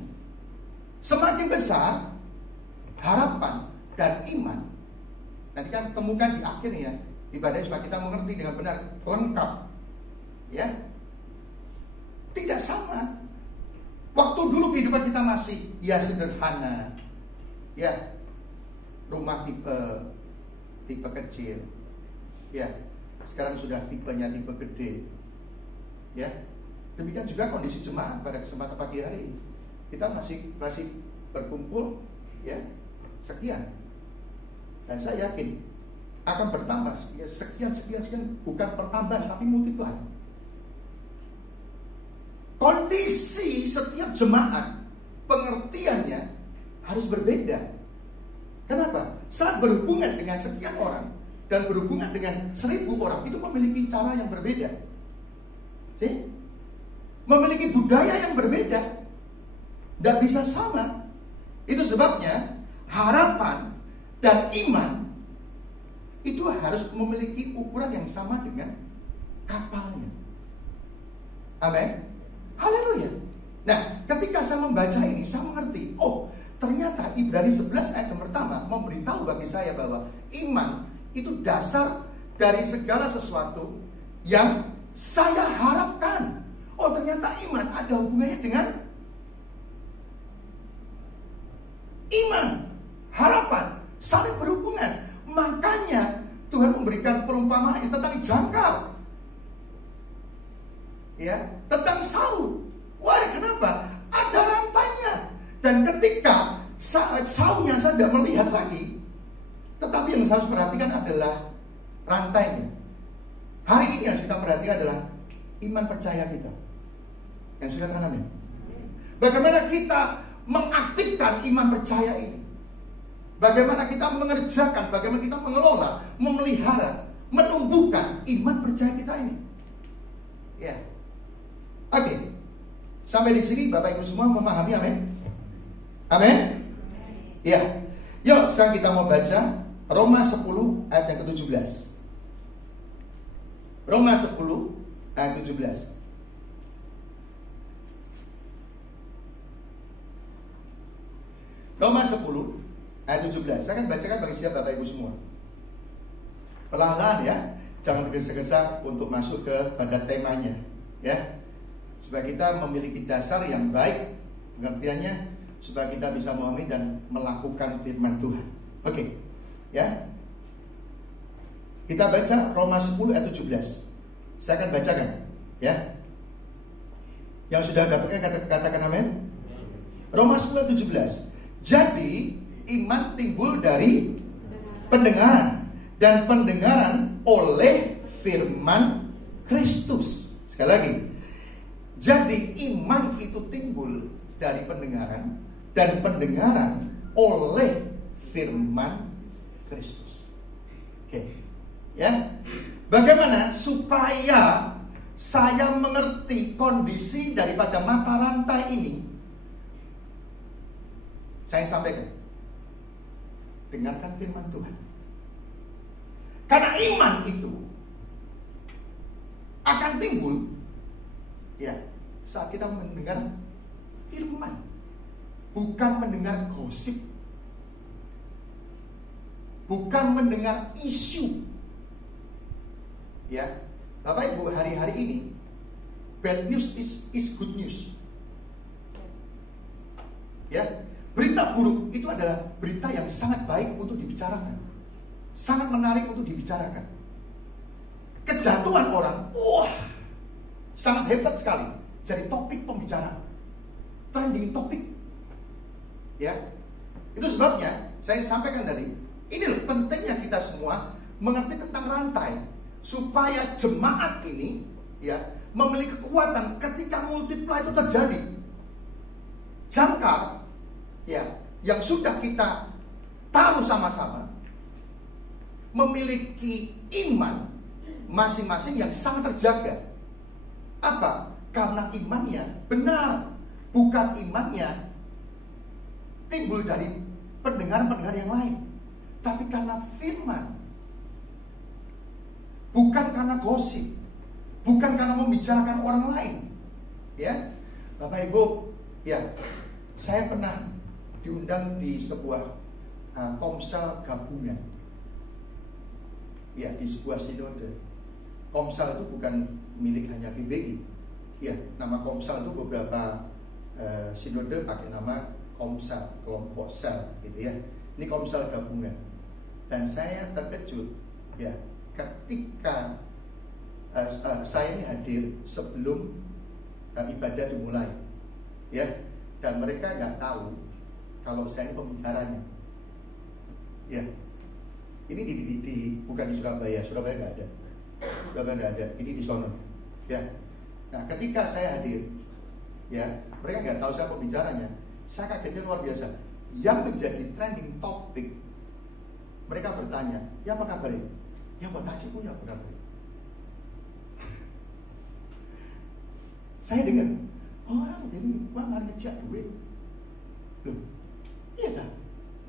Semakin besar harapan dan iman, nanti kan temukan di akhirnya ibadah supaya kita mengerti dengan benar, lengkap. Ya, tidak sama. Waktu dulu kehidupan kita masih, ya, sederhana, ya, rumah tipe kecil, ya, sekarang sudah tipenya tipe gede, ya. Demikian juga kondisi jemaat pada kesempatan pagi hari ini. Kita masih berkumpul, ya, sekian. Dan saya yakin akan bertambah, ya, sekian, bukan pertambahan tapi multiply. Kondisi setiap jemaat, pengertiannya harus berbeda. Kenapa? Saat berhubungan dengan sekian orang dan berhubungan dengan 1000 orang, itu memiliki cara yang berbeda. Memiliki budaya yang berbeda. Tidak bisa sama. Itu sebabnya harapan dan iman itu harus memiliki ukuran yang sama dengan kapalnya. Amin. Haleluya. Nah, ketika saya membaca ini, saya mengerti, oh, ternyata Ibrani 11 ayat yang pertama memberitahu bagi saya bahwa iman itu dasar dari segala sesuatu yang saya harapkan. Oh, ternyata iman ada hubungannya dengan iman, harapan, saling berhubungan. Makanya Tuhan memberikan perumpamaan tentang jangkar, ya, tentang saung. Wah, kenapa? Ada rantainya. Dan ketika saat saungnya saya tidak melihat lagi, tetapi yang saya harus perhatikan adalah rantainya. Hari ini yang kita perhatikan adalah iman percaya kita. Yang sudah katakan amin. Bagaimana kita mengaktifkan iman percaya ini? Bagaimana kita mengerjakan, bagaimana kita mengelola, memelihara, menumbuhkan iman percaya kita ini? Ya. Oke. Sampai di sini Bapak Ibu semua memahami, amin? Amin? Ya. Yuk, sekarang kita mau baca Roma 10 ayat yang ke-17. Roma 10 ayat 17. Roma 10 ayat 17. Saya akan bacakan bagi siap Bapak Ibu semua. Perlahan-lahan ya, jangan tergesa-gesa untuk masuk pada temanya, ya. Supaya kita memiliki dasar yang baik pengertiannya, supaya kita bisa memahami dan melakukan firman Tuhan. Oke, ya. Kita baca Roma 10 ayat 17. Saya akan bacakan, ya. Yang sudah dapatkan katakan amin. Roma 10 ayat 17. Jadi iman timbul dari pendengaran, dan pendengaran oleh firman Kristus. Sekali lagi, jadi iman itu timbul dari pendengaran, dan pendengaran oleh firman Kristus. Oke, ya. Bagaimana supaya saya mengerti kondisi daripada mata rantai ini? Saya sampaikan, dengarkan firman Tuhan. Karena iman itu akan timbul, ya, saat kita mendengar firman, bukan mendengar gosip, bukan mendengar isu. Ya, Bapak Ibu, hari-hari ini bad news is good news. Ya, berita buruk itu adalah berita yang sangat baik untuk dibicarakan, sangat menarik untuk dibicarakan. Kejatuhan orang, wah, sangat hebat sekali, jadi topik pembicaraan, trending topik. Ya, itu sebabnya saya sampaikan tadi, ini loh pentingnya kita semua mengerti tentang rantai, supaya jemaat ini, ya, memiliki kekuatan ketika multiply itu terjadi. Jangkar, ya, yang sudah kita taruh sama-sama, memiliki iman masing-masing yang sangat terjaga. Apa? Karena imannya benar, bukan imannya timbul dari pendengaran-pendengaran yang lain, tapi karena firman, bukan karena gosip, bukan karena membicarakan orang lain. Ya, Bapak Ibu, ya, saya pernah diundang di sebuah komsel gabungan, ya, di sebuah sinode. Komsel itu bukan milik hanya GBI, ya, nama komsel itu beberapa sinode pakai nama komsel, kelompok sel, gitu ya. Ini komsel gabungan, dan saya terkejut, ya, ketika saya ini hadir sebelum ibadah dimulai, ya, dan mereka nggak tahu kalau saya ini pembicaranya. Ya, ini di bukan di Surabaya nggak ada, nggak ada. Ini di sono, ya. Nah, ketika saya hadir, ya, mereka nggak tahu saya pembicaranya. Saya kagetnya luar biasa. Yang menjadi trending topik, mereka bertanya, ya apa kabarnya? Ya Pak Taji punya apa kabarnya? Saya dengar, oh jadi Bang hari ngejak duit. Loh, iya tak?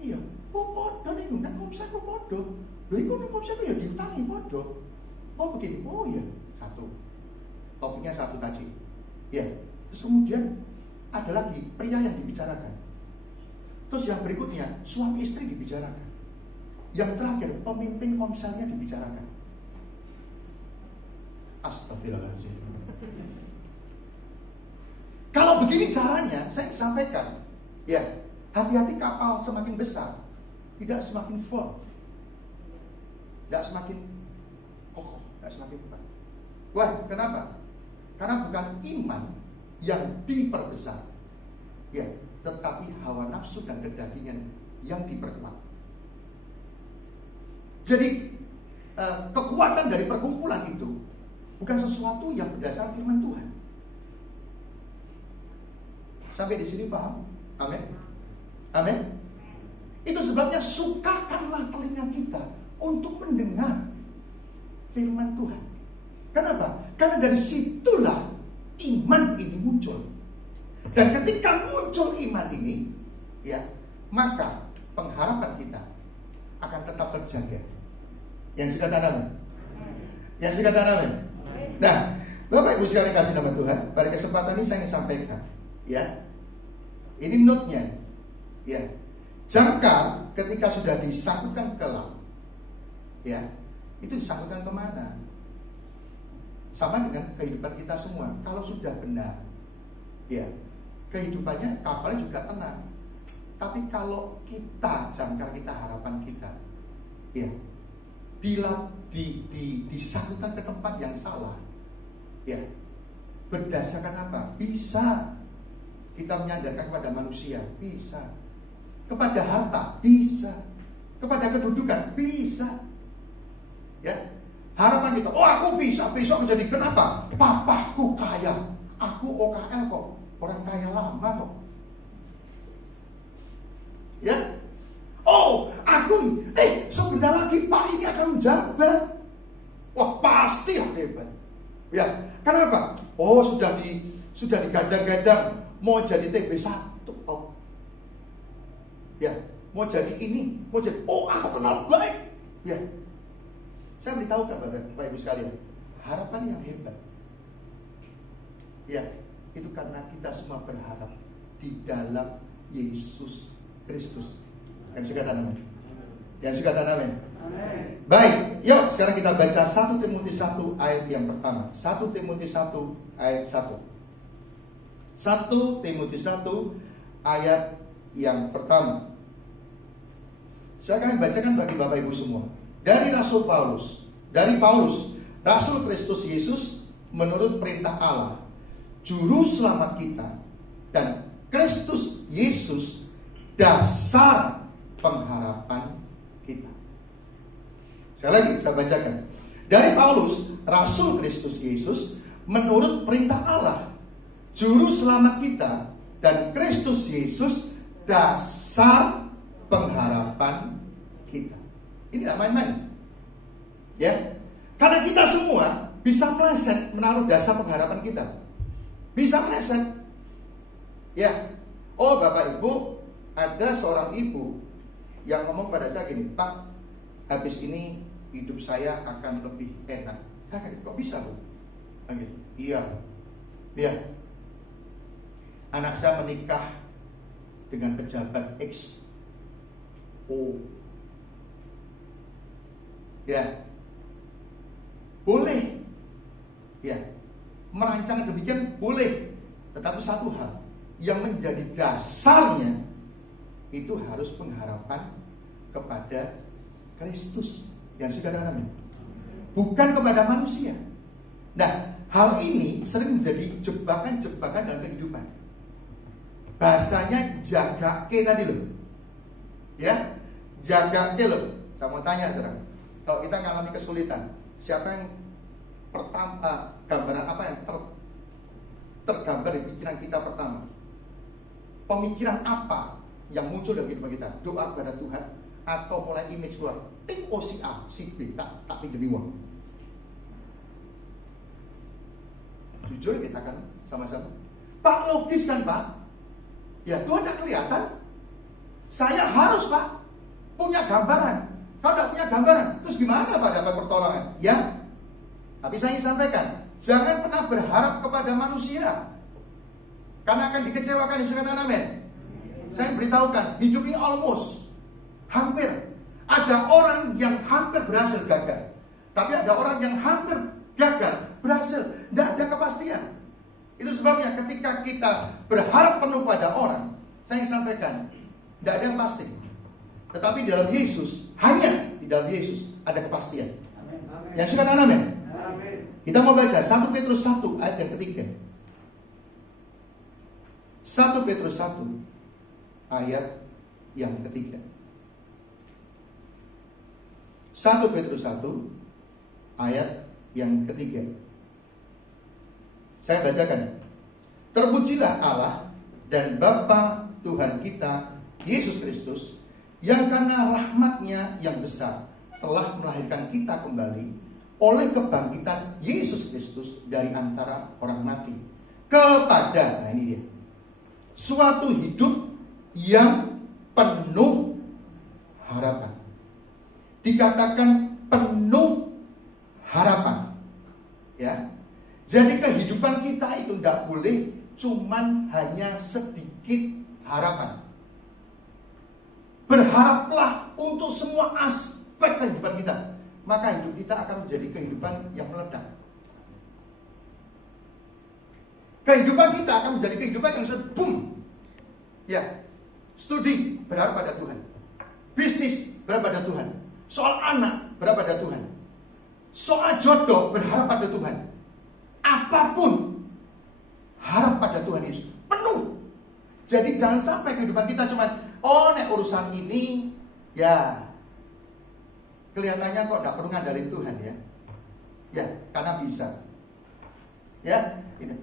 Iya, oh podo nih, nang komsel kok podo. Loh, itu nang komsel itu ya diutangi podo. Oh begini, oh iya, satu. Topiknya satu Taji. Ya, terus kemudian ada lagi pria yang dibicarakan. Terus yang berikutnya suami istri dibicarakan. Yang terakhir pemimpin komselnya dibicarakan. Astagfirullahaladzim. Kalau begini caranya, saya sampaikan, ya, hati-hati kapal semakin besar, tidak semakin firm, tidak semakin kokoh, tidak semakin kuat. Wah, kenapa? Karena bukan iman yang diperbesar, ya, tetapi hawa nafsu dan kedagingan yang diperkuat. Jadi kekuatan dari perkumpulan itu bukan sesuatu yang berdasar firman Tuhan. Sampai di sini paham? Amin. Amin. Itu sebabnya sukakanlah telinga kita untuk mendengar firman Tuhan. Kenapa? Karena dari situlah iman ini muncul. Dan ketika muncul iman ini, ya, maka pengharapan kita akan tetap terjaga. Yang dikatakan amin. Yang dikatakan amin. Nah, Bapak Ibu sekalian kasih nama Tuhan, pada kesempatan ini saya ingin sampaikan, ya. Ini note-nya. Ya. Jangkar ketika sudah disangkutkan ke laut, ya, itu disangkutkan kemana? Sama dengan kehidupan kita semua. Kalau sudah benar, ya, kehidupannya, kapalnya juga tenang. Tapi kalau kita, jangkar kita, harapan kita, ya, disangkutkan ke tempat yang salah, ya, berdasarkan apa? Bisa kita menyandarkan kepada manusia, bisa. Kepada harta, bisa. Kepada kedudukan, bisa. Ya, harapan kita, oh aku bisa besok menjadi, kenapa? Papaku kaya, aku OKL kok, orang kaya lama kok. Ya, oh aku, sebentar lagi Pak ini akan menjabat. Wah pasti hebat. Ya, kenapa? Oh sudah digadang-gadang mau jadi TB1. Oh. Ya, mau jadi ini, mau jadi, oh aku kenal baik. Ya, saya beritahu kepada Bapak Ibu sekalian, harapan yang hebat, ya, itu karena kita semua berharap di dalam Yesus Kristus. Yang dikatakan amin. Yang dikatakan amin. Baik, yuk sekarang kita baca 1 Timotius 1 ayat yang pertama. 1 Timotius 1 ayat 1. 1 Timotius 1 ayat yang pertama. Saya akan bacakan bagi Bapak Ibu semua. Dari Paulus, Rasul Kristus Yesus menurut perintah Allah, Juru Selamat kita, dan Kristus Yesus dasar pengharapan kita. Sekali lagi saya bacakan. Dari Paulus, Rasul Kristus Yesus menurut perintah Allah, Juru Selamat kita, dan Kristus Yesus dasar pengharapan kita. Ini tidak main-main, ya. Karena kita semua bisa meleset menaruh dasar pengharapan kita. Bisa meleset, ya. Oh Bapak Ibu, ada seorang ibu yang ngomong pada saya gini, Pak, habis ini hidup saya akan lebih enak. Kok bisa Bu? Iya, ya. Anak saya menikah dengan pejabat X. Oh, ya, boleh, ya, merancang demikian boleh, tetapi satu hal yang menjadi dasarnya itu harus pengharapan kepada Kristus. Yang dikatakan amin. Bukan kepada manusia. Nah, hal ini sering menjadi jebakan-jebakan dalam kehidupan. Bahasanya jaga ke tadi loh, ya, jaga ke loh. Saya mau tanya sekarang, kalau kita mengalami kesulitan, siapa yang pertama, gambaran apa yang tergambar di pikiran kita pertama? Pemikiran apa yang muncul dalam kehidupan kita? Doa kepada Tuhan atau mulai image keluar? Oh si A, si B, tak pinjami uang. Jujur kita kan sama-sama, Pak, logis kan Pak? Ya Tuhan tidak kelihatan. Saya harus Pak punya gambaran. Kalau tidak punya gambaran, terus gimana Pak dapat pertolongan? Ya, tapi saya ingin sampaikan, jangan pernah berharap kepada manusia, karena akan dikecewakan. Dikatakan amin. Saya beritahukan, hidup ini almost, hampir. Ada orang yang hampir berhasil gagal, tapi ada orang yang hampir gagal berhasil. Tidak ada kepastian. Itu sebabnya ketika kita berharap penuh pada orang, saya ingin sampaikan, tidak ada yang pasti. Tetapi dalam Yesus, hanya di dalam Yesus ada kepastian. Amin. Yang suka amin. Kita mau baca 1 Petrus 1 ayat yang ketiga. 1 Petrus 1 ayat yang ketiga. 1 Petrus 1 ayat yang ketiga. Saya bacakan. Terpujilah Allah dan Bapa Tuhan kita Yesus Kristus, yang karena rahmat-Nya yang besar telah melahirkan kita kembali oleh kebangkitan Yesus Kristus dari antara orang mati kepada, nah ini dia, suatu hidup yang penuh harapan. Dikatakan penuh harapan, ya. Jadi kehidupan kita itu tidak boleh cuman hanya sedikit harapan. Berharaplah untuk semua aspek kehidupan kita, maka hidup kita akan menjadi kehidupan yang meledak. Kehidupan kita akan menjadi kehidupan yang boom. Ya, studi berharap pada Tuhan, bisnis berharap pada Tuhan, soal anak berharap pada Tuhan, soal jodoh berharap pada Tuhan. Apapun harap pada Tuhan Yesus penuh. Jadi jangan sampai kehidupan kita cuma nek urusan ini ya kelihatannya kok tidak perlu ngandalin Tuhan ya. Ya, karena bisa. Ya, gitu.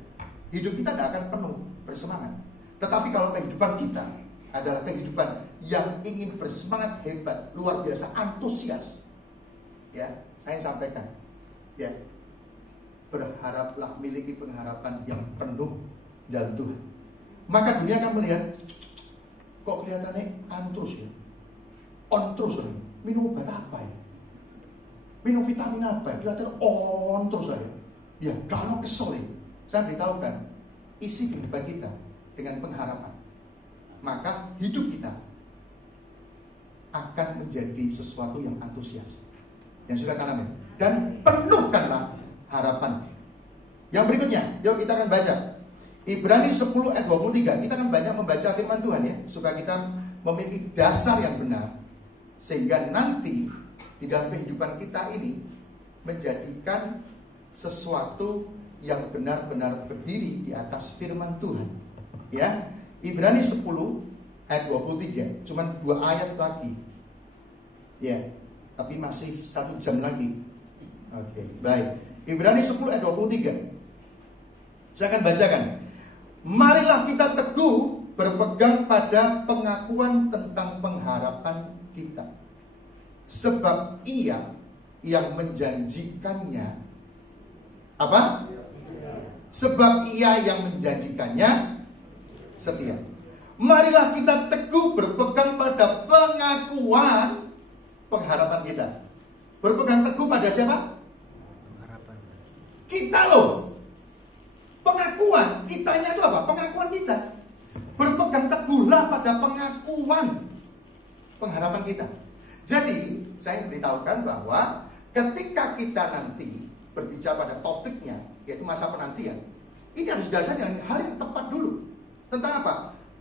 Hidup kita tidak akan penuh bersemangat. Tetapi kalau kehidupan kita adalah kehidupan yang ingin bersemangat hebat, luar biasa, antusias. Ya, saya sampaikan. Ya. Berharaplah, miliki pengharapan yang penuh dalam Tuhan. Maka dunia akan melihat, kok kelihatannya terus ya, on terus ya. Minum obat apa ya, minum vitamin apa ya, kelihatan on terus ya. Ya, kalau kesel ya, saya beritahukan, isi kehidupan kita dengan pengharapan, maka hidup kita akan menjadi sesuatu yang antusias. Yang suka amin. Dan penuhkanlah harapan. Yang berikutnya, yuk kita akan baca Ibrani 10 ayat 23. Kita akan banyak membaca firman Tuhan ya, supaya kita memiliki dasar yang benar, sehingga nanti di dalam kehidupan kita ini menjadikan sesuatu yang benar-benar berdiri di atas firman Tuhan. Ya, Ibrani 10 ayat 23. Cuman 2 ayat lagi. Ya, tapi masih 1 jam lagi. Oke, baik. Ibrani 10 ayat 23. Saya akan bacakan. Marilah kita teguh berpegang pada pengakuan tentang pengharapan kita. Sebab Ia yang menjanjikannya apa? Sebab Ia yang menjanjikannya setia. Marilah kita teguh berpegang pada pengakuan pengharapan kita. Berpegang teguh pada siapa? Kita loh. Pengakuan kitanya itu apa? Pengakuan kita. Berpegang teguhlah pada pengakuan pengharapan kita. Jadi saya beritahukan bahwa ketika kita nanti berbicara pada topiknya, yaitu masa penantian, ini harus didasari dengan hal yang tepat dulu. Tentang apa?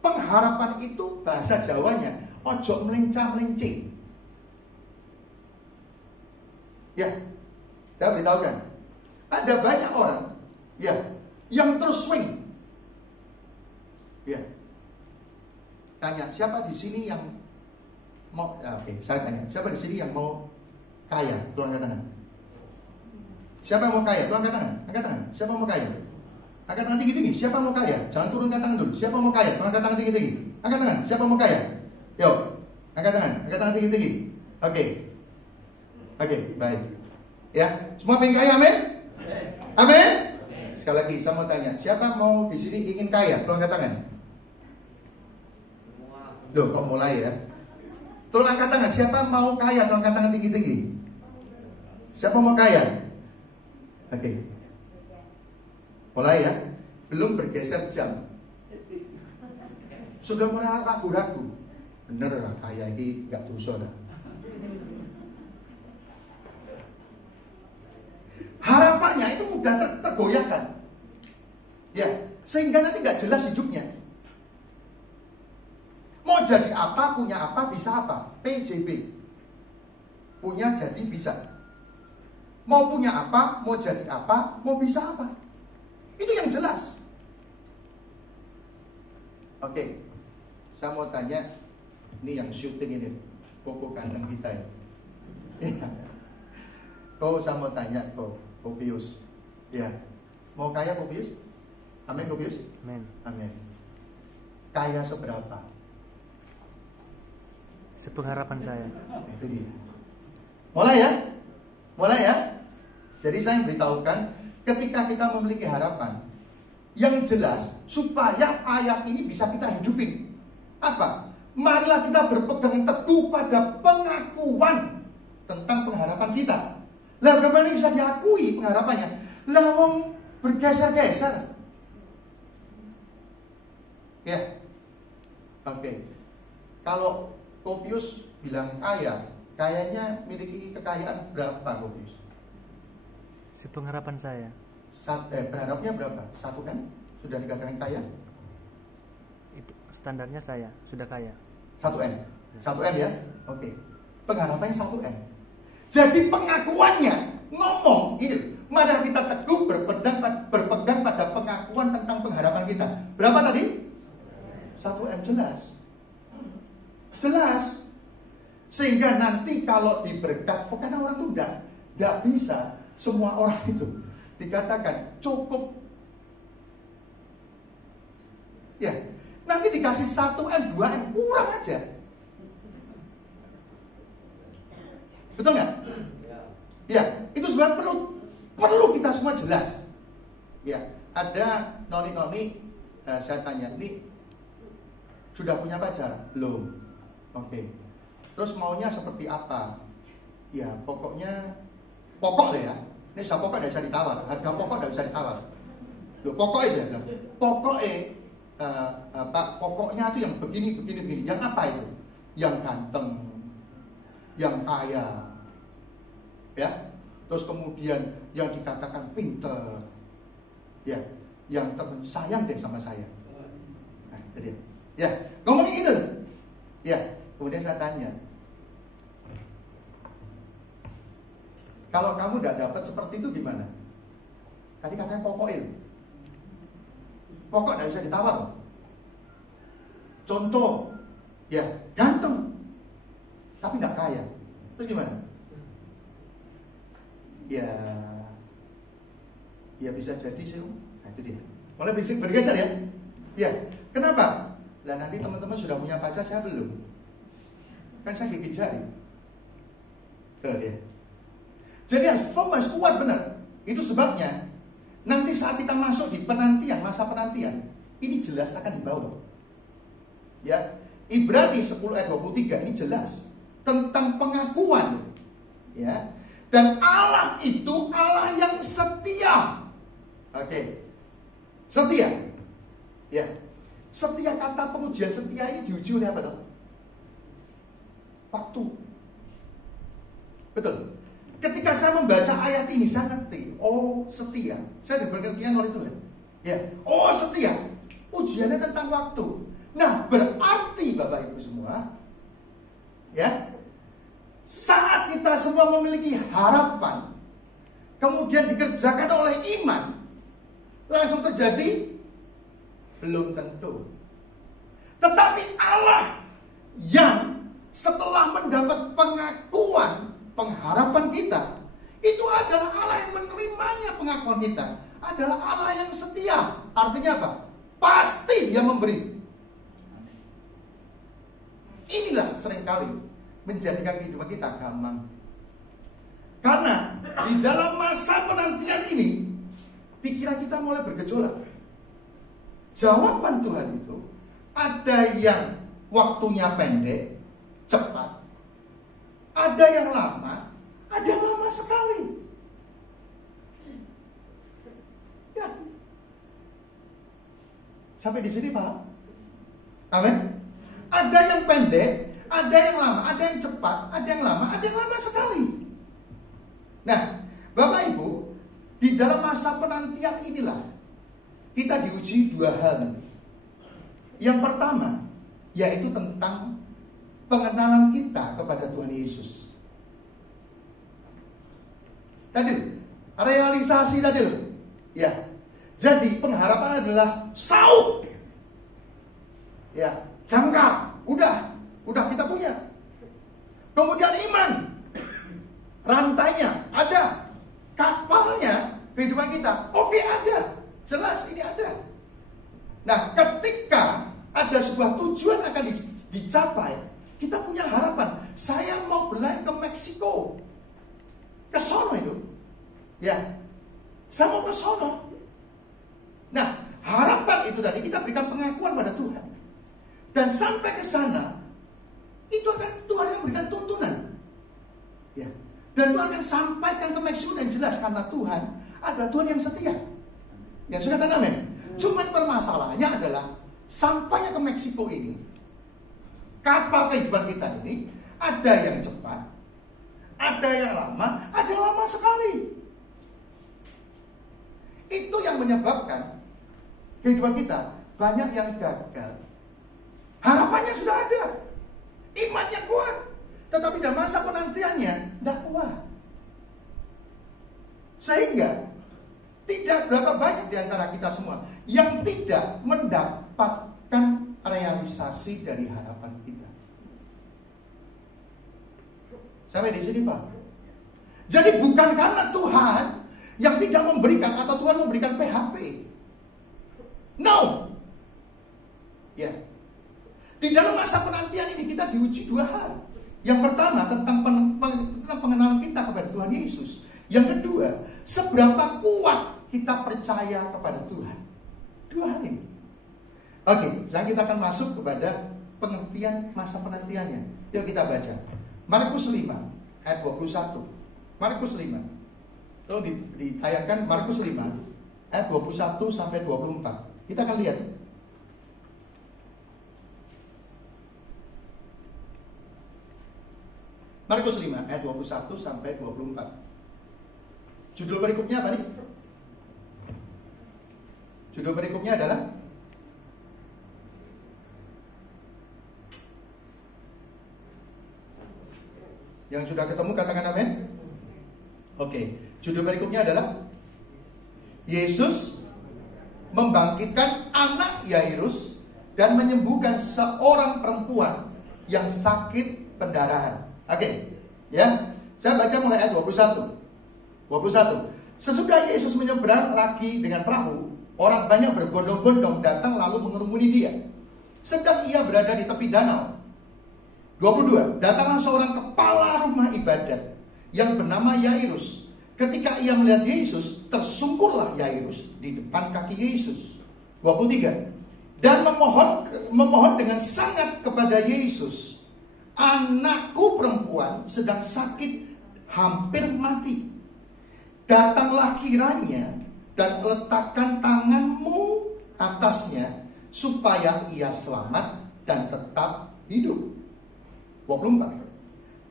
Pengharapan itu bahasa Jawanya ojo melincah-melincing. Ya, saya beritahukan. Ada banyak orang ya yang terus swing. Ya. Tanya, siapa di sini yang mau saya tanya, siapa di sini yang mau kaya? Tuh angkat tangan. Siapa yang mau kaya? Tuh angkat tangan. Angkat tangan. Siapa mau kaya? Angkat tangan tinggi-tinggi. Siapa mau kaya? Jangan turunkan tangan dulu. Siapa mau kaya? Tuh angkat tangan tinggi-tinggi. Angkat tangan. Siapa mau kaya? Yuk. Angkat tangan. Angkat tangan tinggi-tinggi. Oke, baik. Ya, semua pengen kaya, amin? Amin. Sekali lagi saya mau tanya, siapa mau di sini ingin kaya? Tolong angkat tangan. Loh, kok mulai ya? Tolong angkat tangan. Siapa mau kaya? Tolong angkat tangan tinggi-tinggi. Siapa mau kaya? Oke. Mulai ya. Belum bergeser jam. Sudah mulai ragu-ragu. Bener lah, kaya ini gak dosa lah. Harapannya itu mudah tergoyahkan. Ya, sehingga nanti gak jelas hidupnya. Mau jadi apa, punya apa, bisa apa. PJB. Punya jadi bisa. Mau punya apa, mau jadi apa, mau bisa apa. Itu yang jelas. Oke. Saya mau tanya, ini yang syuting ini, Koko kandang kita ya. Kau saya mau tanya, Kok Pius, ya, mau kaya Kok Pius? Amin, Kopius? Amin. Amin. Kaya seberapa? Sepengharapan saya. Itu dia. Mulai ya. Jadi saya beritahukan, ketika kita memiliki harapan yang jelas, supaya ayat ini bisa kita hidupin. Apa? Marilah kita berpegang teguh pada pengakuan tentang pengharapan kita. Lah bagaimana bisa diakui pengharapannya? Lah wong bergeser-geser. Ya. Oke. Kalau Kopius bilang kaya, kayaknya miliki kekayaan berapa, Kopius? Sepengharapan saya. Berharapnya berapa? 1 M? Sudah dikatakan kaya? Itu standarnya saya sudah kaya. 1 M. 1 M ya? Oke. Pengharapannya 1 M. Jadi pengakuannya ngomong ini, mari kita teguh berpegang pada pengakuan tentang pengharapan kita. Berapa tadi? 1 M, jelas. Sehingga nanti kalau diberkat, karena orang itu tidak bisa semua orang itu dikatakan cukup. Ya, nanti dikasih 1 M, 2 M, kurang aja. Betul nggak? Ya, itu sebenarnya perlu kita semua jelas. Ya, ada noni-noni, saya tanya, ini sudah punya pacar? Belum. Oke. Terus maunya seperti apa? Ya, pokok lah ya. Ini saya pokok tidak bisa ditawar. Harga pokok tidak bisa ditawar. Loh, pokoknya pokoknya itu yang begini. Yang apa itu? Yang ganteng, yang kaya, ya. Terus kemudian yang dikatakan pinter, ya, yang sayang deh sama saya. Nah, itu dia. Ya, ngomongin gitu. Ya, kemudian saya tanya, kalau kamu tidak dapat seperti itu gimana? Tadi katanya pokok tidak bisa ditawar. Contoh, ya, ganteng, tapi nggak kaya. Terus gimana? Ya bisa jadi sih. Nah, itu dia. Mulai bisik bergeser ya. Ya, kenapa? Lah nanti teman-teman sudah punya pacar, saya belum. Kan saya gigit jari. Tuh ya. Jadi fokus kuat benar. Itu sebabnya nanti saat kita masuk di penantian, masa penantian, ini jelas akan dibawa. Ya, Ibrani 10 ayat 23 ini jelas tentang pengakuan. Ya. Dan Allah itu Allah yang setia. Oke. Setia. Ya. Setia, kata pengujian setia ini diuji oleh apa toh? Waktu. Betul. Ketika saya membaca ayat ini, saya ngerti, oh setia. Saya diberi pengertian oleh Tuhan. Ya, oh setia. Ujiannya tentang waktu. Nah, berarti Bapak Ibu semua, ya, saat kita semua memiliki harapan, kemudian dikerjakan oleh iman, langsung terjadi? Belum tentu. Tetapi Allah yang setelah mendapat pengakuan, pengharapan kita, itu adalah Allah yang menerimanya. Pengakuan kita adalah Allah yang setia. Artinya apa? Pasti yang memberi. Inilah seringkali menjadikan kehidupan kita gampang. Karena di dalam masa penantian ini, pikiran kita mulai bergejolak. Jawaban Tuhan itu ada yang waktunya pendek, cepat, ada yang lama, ada yang lama sekali. Ya. Sampai di sini Pak. Amin. Ada yang pendek, ada yang lama, ada yang cepat, ada yang lama, ada yang lama sekali. Nah, Bapak Ibu, di dalam masa penantian inilah kita diuji 2 hal. Yang pertama, yaitu tentang pengenalan kita kepada Tuhan Yesus. Tadi, realisasi tadi loh. Ya. Jadi pengharapan adalah sauk. Ya, jangka, udah kita punya. Kemudian iman. Rantainya ada. Kapalnya kehidupan kita. Oke, ada. Jelas ini ada. sebuah tujuan akan dicapai, kita punya harapan. Saya mau berlayar ke Meksiko, ke sono itu, ya, saya mau ke sono. Nah, harapan itu tadi kita berikan pengakuan pada Tuhan, dan sampai ke sana itu akan Tuhan yang berikan tuntunan, ya. Dan Tuhan akan sampaikan ke Meksiko dan jelas karena Tuhan adalah Tuhan yang setia. Yang sudah katakan amin. Cuman permasalahannya adalah sampainya ke Meksiko ini, kapal kehidupan kita ini ada yang cepat, ada yang lama, ada yang lama sekali. Itu yang menyebabkan kehidupan kita banyak yang gagal. Harapannya sudah ada, imannya kuat, tetapi dalam masa penantiannya tidak kuat. Sehingga tidak berapa banyak di antara kita semua yang tidak mendapatkan realisasi dari harapan kita. Sampai di sini Pak. Jadi bukan karena Tuhan yang tidak memberikan atau Tuhan memberikan PHP. No. Ya. Di dalam masa penantian ini kita diuji dua hal. Yang pertama tentang pengenalan kita kepada Tuhan Yesus. Yang kedua, seberapa kuat kita percaya kepada Tuhan. Dua hal ini. Oke, sekarang kita akan masuk kepada pengertian masa penantiannya. Yuk kita baca Markus 5 ayat 21. Markus 5. Lalu ditayangkan Markus 5 ayat 21 sampai 24. Kita akan lihat. Markus 5 ayat 21 sampai 24. Judul berikutnya apa nih? Judul berikutnya adalah yang sudah ketemu katakan amin. Oke, judul berikutnya adalah Yesus membangkitkan anak Yairus dan menyembuhkan seorang perempuan yang sakit pendarahan. Oke, ya. Saya baca mulai ayat 21. Sesudah Yesus menyeberang lagi dengan perahu, orang banyak berbondong-bondong datang lalu mengerumuni dia. Sedang ia berada di tepi danau. 22. Datanglah seorang kepala rumah ibadat yang bernama Yairus. Ketika ia melihat Yesus, tersungkurlah Yairus di depan kaki Yesus. 23. Dan memohon dengan sangat kepada Yesus, anakku perempuan sedang sakit, hampir mati. Datanglah kiranya dan letakkan tanganmu atasnya supaya ia selamat dan tetap hidup. 24.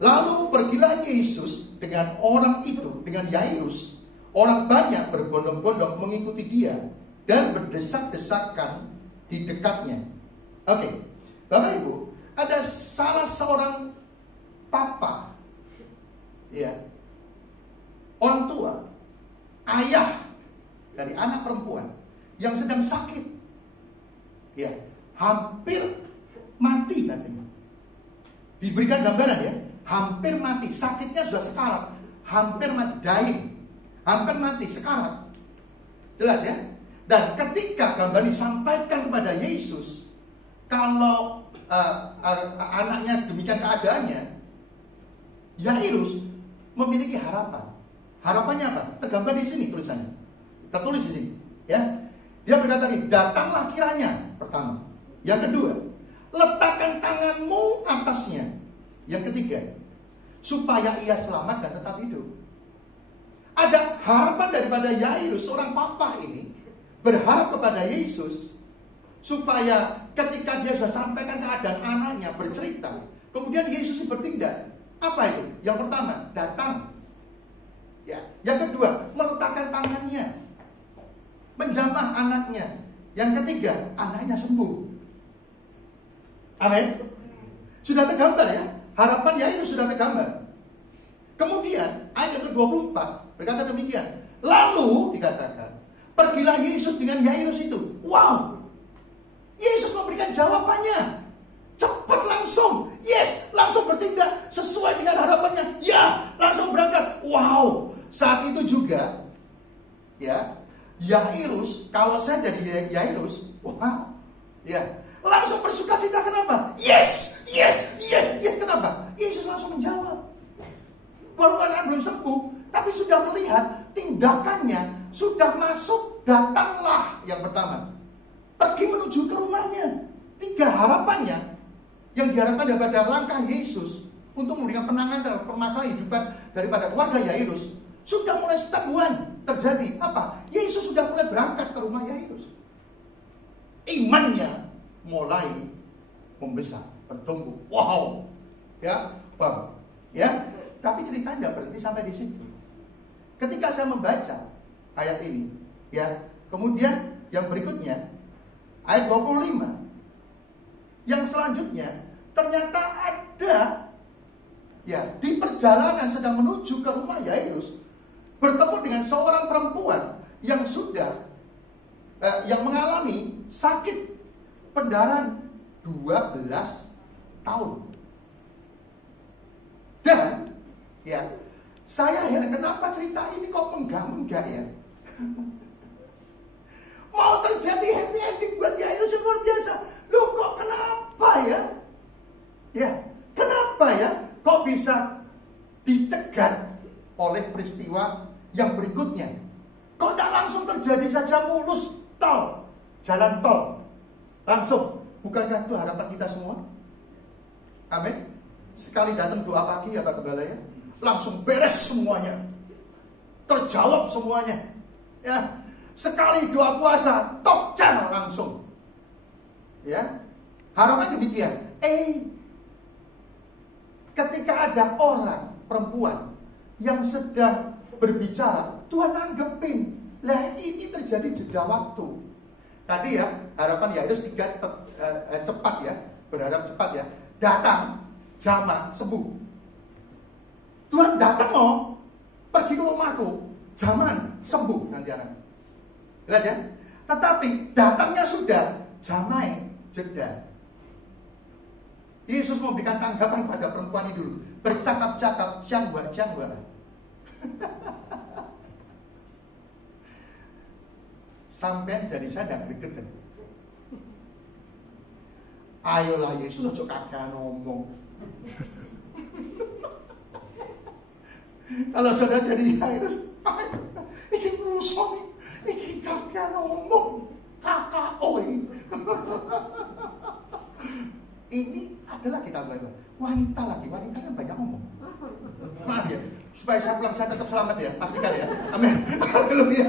Lalu pergilah Yesus dengan orang itu, dengan Yairus. Orang banyak berbondong-bondong mengikuti dia dan berdesak-desakan di dekatnya. Oke, Bapak Ibu, ada salah seorang papa, ya, orang tua, ayah dari anak perempuan yang sedang sakit, ya, hampir mati katanya. Diberikan gambaran ya, hampir mati, sakitnya sudah sekarat, hampir mati, dying, hampir mati, sekarat. Jelas ya? Dan ketika gambar disampaikan kepada Yesus, kalau anaknya sedemikian keadaannya, Yairus memiliki harapan. Harapannya apa? Tergambar di sini tulisannya. Tertulis di sini, ya. Dia berkata ini, datanglah kiranya, pertama. Yang kedua, letakkan tanganmu atasnya. Yang ketiga, supaya ia selamat dan tetap hidup. Ada harapan daripada Yairus, seorang papa ini berharap kepada Yesus supaya ketika dia sudah sampaikan keadaan anaknya, bercerita, kemudian Yesus bertindak. Apa itu? Yang pertama, datang. Ya. Yang kedua, meletakkan tangannya, menjamah anaknya. Yang ketiga, anaknya sembuh. Amin. Sudah tergambar ya, harapan Yairus sudah tergambar. Kemudian ayat ke-24 berkata demikian. Lalu dikatakan, pergilah Yesus dengan Yairus itu. Wow, Yesus memberikan jawabannya cepat, langsung. Yes, langsung bertindak sesuai dengan harapannya. Ya, langsung berangkat. Wow, saat itu juga, ya, Yairus, kalau saya jadi Yairus, wow, ya, langsung bersuka cita. Kenapa? Yes. Kenapa? Yesus langsung menjawab. Walaupun anak belum sembuh, tapi sudah melihat tindakannya, sudah masuk, datanglah yang pertama. Pergi menuju ke rumahnya. 3 harapannya yang diharapkan daripada langkah Yesus untuk memberikan penanganan dalam permasalahan hidupan daripada keluarga Yairus sudah mulai step 1 terjadi. Apa? Yesus sudah mulai berangkat ke rumah Yairus. Imannya mulai membesar, bertumbuh. Wow. Ya. Tapi ceritanya tidak berhenti sampai di situ. Ketika saya membaca ayat ini, ya, kemudian yang berikutnya ayat 25, yang selanjutnya ternyata ada, ya, di perjalanan sedang menuju ke rumah Yairus, bertemu dengan seorang perempuan yang sudah yang mengalami sakit pendarahan 12 tahun. Dan ya, saya heran kenapa cerita ini kok mengganggu ya? Mau terjadi happy ending buat Yairus yang luar biasa. Loh, kok kenapa ya? Ya, kenapa ya? Kok bisa dicegat oleh peristiwa yang berikutnya? Kok tidak langsung terjadi saja mulus tol, jalan tol langsung? Bukankah itu harapan kita semua? Amin. Sekali datang doa pagi ya Pak Gembala ya, langsung beres semuanya, terjawab semuanya. Ya, sekali doa puasa, top channel langsung. Ya, harapan demikian. Ketika ada orang perempuan yang sedang berbicara, Tuhan nanggepin. Lah ini terjadi jeda waktu. Tadi ya, harapan Yairus 3 cepat ya, berharap cepat ya. Datang, jamah, sembuh. Tuhan datang mau pergi ke rumahku, zaman sembuh nanti akan. Jelas ya? Tetapi datangnya sudah, jamai jeda. Yesus memberikan tanggapan pada perempuan itu dulu. Bercakap-cakap, syangwa. Sampai jadi sadar gregetan. Ayolah Yesus, ojo kagak ngomong. Kalau sudah jadi Yairus, ini rusuh, ini kagak ngomong, KKO ini. Ini adalah kita belajar wanita lagi, wanita kan banyak ngomong. Maaf ya, supaya saya pulang saya tetap selamat ya, pastikan ya. Amin. Haleluya.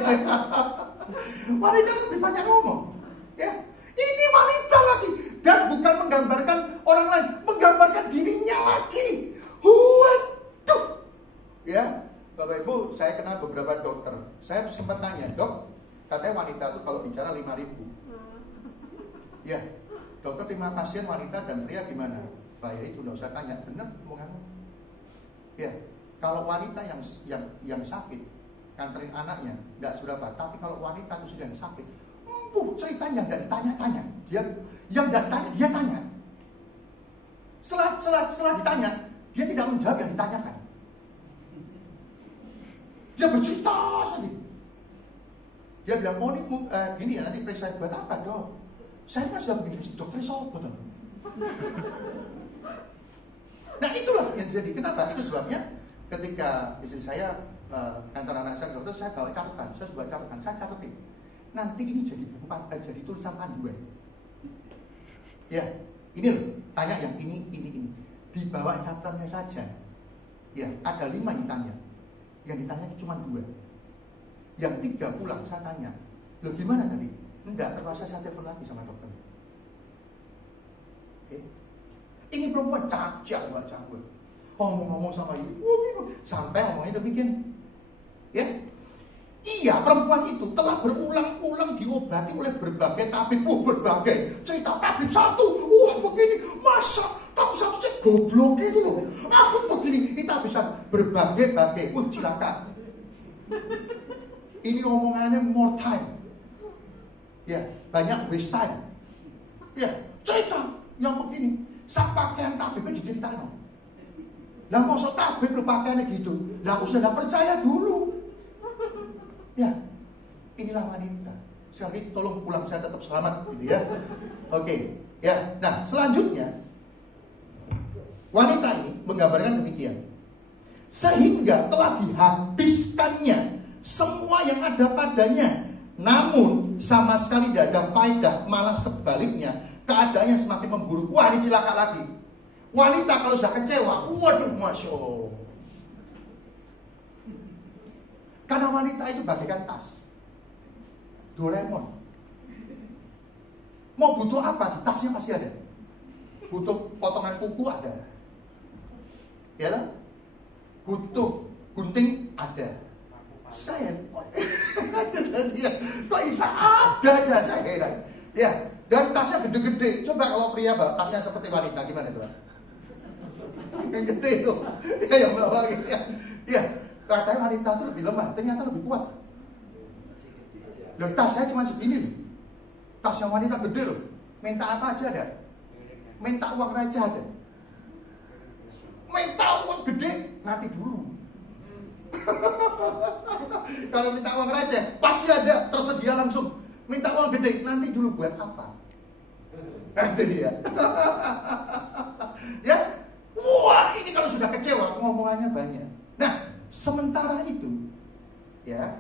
Wanita lebih banyak ngomong. Ya, ini wanita lagi dan bukan menggambarkan orang lain, menggambarkan dirinya lagi. Waduh. Ya, Bapak Ibu, saya kenal beberapa dokter. Saya sempat tanya, Dok, katanya wanita itu kalau bicara 5.000. Ya, dokter terima pasien wanita dan pria gimana? Bahaya itu nggak usah tanya, benar omonganmu. Ya, kalau wanita yang sakit, nganterin anaknya, nggak sudah apa. Tapi kalau wanita itu sudah sakit, ceritanya nggak ditanya-tanya. Dia yang nggak tanya, dia tanya. Setelah ditanya, dia tidak menjawab yang ditanyakan. Dia bercerita saja. Dia bilang, oh ini gini ya, nanti periksa buat apa dok? Saya kan sudah begini, dokter sobat. Nah itulah yang jadi. Kenapa? Itu sebabnya ketika istri saya kantor anak saya dokter, saya bawa catatan, saya buat catatan, saya catatin. Nanti ini jadi buku, jadi tulisan panduan. Ya, ini loh, tanya yang ini. Dibawa catatannya saja. Ya, ada 5 yang ditanya. Yang ditanya cuma 2. Yang 3 pulang saya tanya, loh gimana tadi? Enggak, terpaksa saya telepon lagi sama dokter. Ini perempuan cacat, Mbak Canggur. Ngomong-ngomong sama ini, sampai ngomongnya demikian. Ya, iya perempuan itu telah berulang-ulang diobati oleh berbagai tabib, berbagai cerita tabib satu, begini, masa tabib satu cek goblok gitu loh. Aku begini, kita bisa berbagai-bagai, cilaka. Ini omongannya more time. Ya, banyak waste time. Ya, cerita yang begini, sak pakaian tabibnya diceritain. Lah masa tabib pakaiannya gitu, lah aku sudah percaya dulu. Ya, inilah wanita. sekali lagi tolong pulang saya tetap selamat gitu ya. Oke, ya. Nah, selanjutnya wanita ini menggambarkan demikian. Sehingga telah dihabiskannya semua yang ada padanya, namun sama sekali tidak ada faedah, malah sebaliknya keadaannya semakin memburuk. Wah, ini celaka lagi. Wanita kalau sudah kecewa, waduh, Masya Allah. Karena wanita itu bagaikan tas Doraemon. Mau butuh apa, di tasnya pasti ada. Butuh potongan kuku ada, ya lah. Butuh gunting ada. Saya kok bisa ada aja, saya heran. Ya, dan tasnya gede-gede. Coba kalau pria bawa tasnya seperti wanita, gimana tuh? Yang gede itu, ya yang bawa gitu ya. Ya, katanya wanita itu lebih lemah, ternyata lebih kuat. Loh, tas saya cuma segini loh. Tas yang wanita gede loh. Minta apa aja ada. Minta uang raja ada. Minta uang gede, nanti dulu. Kalau minta uang raja, pasti ada, tersedia langsung. Minta uang gede, nanti dulu buat apa? Nanti dia. Ya, wah, ini kalau sudah kecewa, ngomongannya banyak. Nah, sementara itu, ya,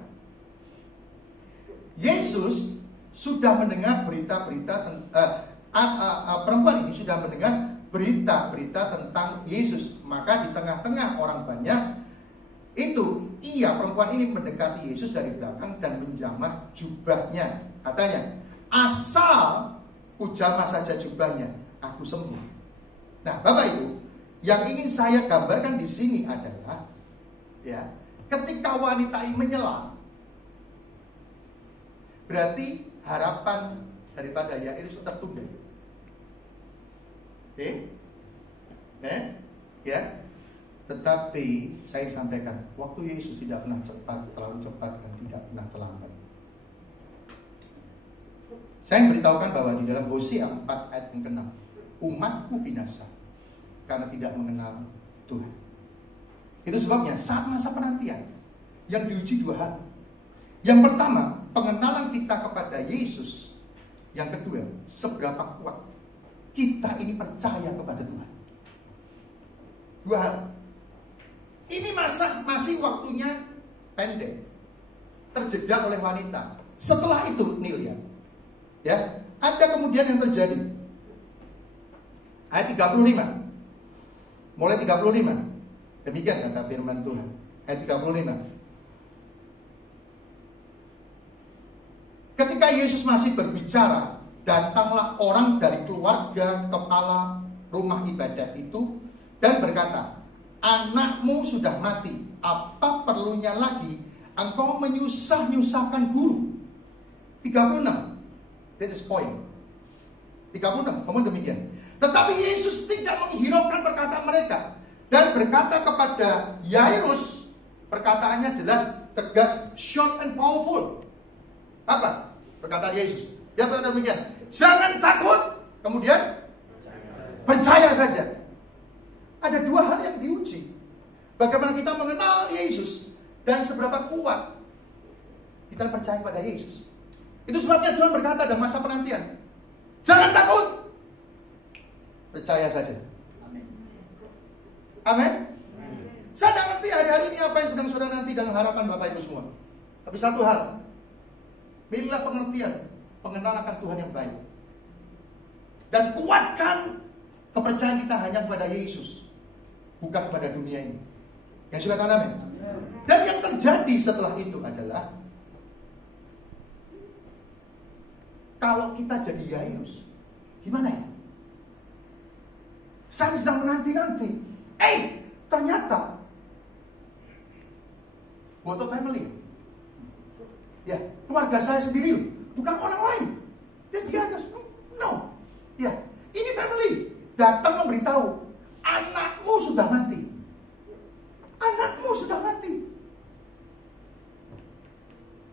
Yesus sudah mendengar berita-berita perempuan ini sudah mendengar berita-berita tentang Yesus. Maka di tengah-tengah orang banyak itu, perempuan ini mendekati Yesus dari belakang dan menjamah jubahnya. Katanya, asal ku jamah saja jubahnya, aku sembuh. Nah, Bapak Ibu, yang ingin saya gambarkan di sini adalah, ya, ketika wanita ini menyela, berarti harapan daripada Yairus tertunda. Ya. Tetapi saya sampaikan, waktu Yesus tidak pernah terlalu cepat dan tidak pernah terlambat. Saya beritahukan bahwa di dalam Hosea 4 ayat yang ke-6, umatku binasa karena tidak mengenal Tuhan. Itu sebabnya saat masa penantian yang diuji dua hal. Yang pertama, pengenalan kita kepada Yesus. Yang kedua, seberapa kuat kita ini percaya kepada Tuhan. Dua hal. Ini masih waktunya pendek, terjeda oleh wanita. Setelah itu, Nil ya, ada kemudian yang terjadi. Ayat 35. Mulai 35. Demikian kata firman Tuhan. Ayat 35. Ketika Yesus masih berbicara, datanglah orang dari keluarga kepala rumah ibadat itu dan berkata, anakmu sudah mati, apa perlunya lagi engkau menyusah-nyusahkan guru? 36. That is point. 36, namun demikian. Tetapi Yesus tidak menghiraukan perkataan mereka dan berkata kepada Yairus, perkataannya jelas, tegas, short and powerful. Apa perkataan Yesus? Dia berkata demikian, jangan takut, kemudian percaya saja. Ada dua hal yang diuji. Bagaimana kita mengenal Yesus dan seberapa kuat kita percaya pada Yesus. Itu sebabnya Tuhan berkata dalam masa penantian, jangan takut, percaya saja. Amin. Saya tidak ngerti hari-hari ini apa yang sedang saudara nanti dalam harapan Bapak Ibu semua. Tapi satu hal, pilihlah pengertian, pengenalan akan Tuhan yang baik. Dan kuatkan kepercayaan kita hanya kepada Yesus, bukan kepada dunia ini. Yang sudah tanam. Dan yang terjadi setelah itu adalah, kalau kita jadi Yairus, gimana ya? Saya sedang menanti-nanti. Ternyata Boto family. Ya, keluarga saya sendiri, bukan orang lain. Dia di atas. No. Ya, ini family datang memberitahu, anakmu sudah mati. Anakmu sudah mati.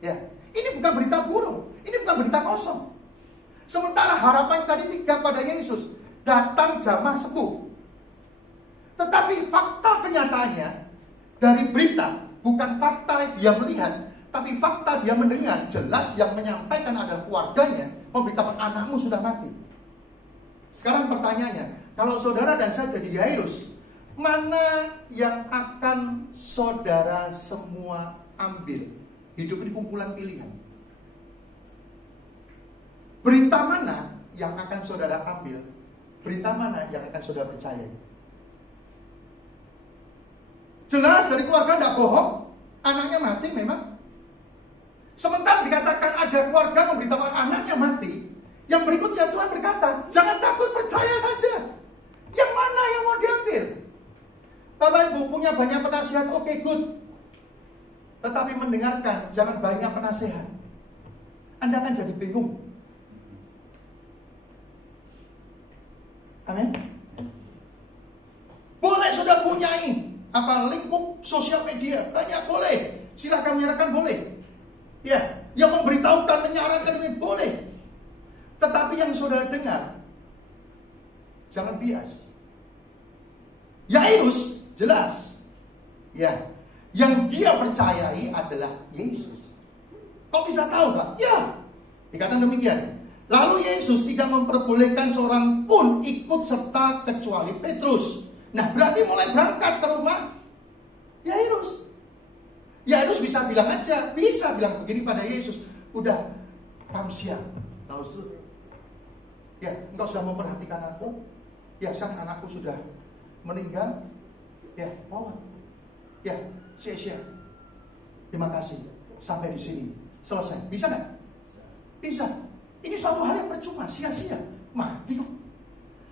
Ya, ini bukan berita burung, ini bukan berita kosong. Sementara harapan tadi tinggal pada Yesus, datang jamah sembuh. Tetapi fakta kenyataannya dari berita, bukan fakta dia melihat, Tapi fakta dia mendengar, jelas yang menyampaikan adalah keluarganya, memberitakan anakmu sudah mati. Sekarang pertanyaannya, kalau saudara dan saya jadi Yairus, mana yang akan saudara semua ambil? Hidup ini kumpulan pilihan. Berita mana yang akan saudara ambil? Berita mana yang akan saudara percaya? Jelas dari keluarga tidak bohong, anaknya mati memang. Sementara dikatakan ada keluarga memberitakan anaknya mati. Yang berikutnya Tuhan berkata, jangan takut, percaya saja. Yang mana yang mau diambil? Bapak Ibu punya banyak penasihat, oke, good. Tetapi mendengarkan, jangan banyak penasihat. Anda akan jadi bingung. Amin. Boleh sudah punyai lingkup sosial media, banyak boleh. Silakan menyerahkan boleh. Ya, yang memberitahukan, menyarankan ini boleh. Tetapi yang saudara dengar, jangan bias. Yairus jelas, ya, yang dia percayai adalah Yesus. Kok bisa tahu, Pak? Ya, dikatakan demikian. Lalu Yesus tidak memperbolehkan seorang pun ikut serta kecuali Petrus. Nah, berarti mulai berangkat ke rumah Yairus. Yairus bisa bilang aja, bisa bilang begini pada Yesus, udah kamu siap, tahu sudah. Ya, engkau sudah memperhatikan aku. Ya, sang anakku sudah meninggal. Ya, mohon. Ya, siap. Terima kasih. Sampai di sini selesai. Bisa nggak? Bisa. Ini suatu hal yang percuma, sia-sia, mati kok.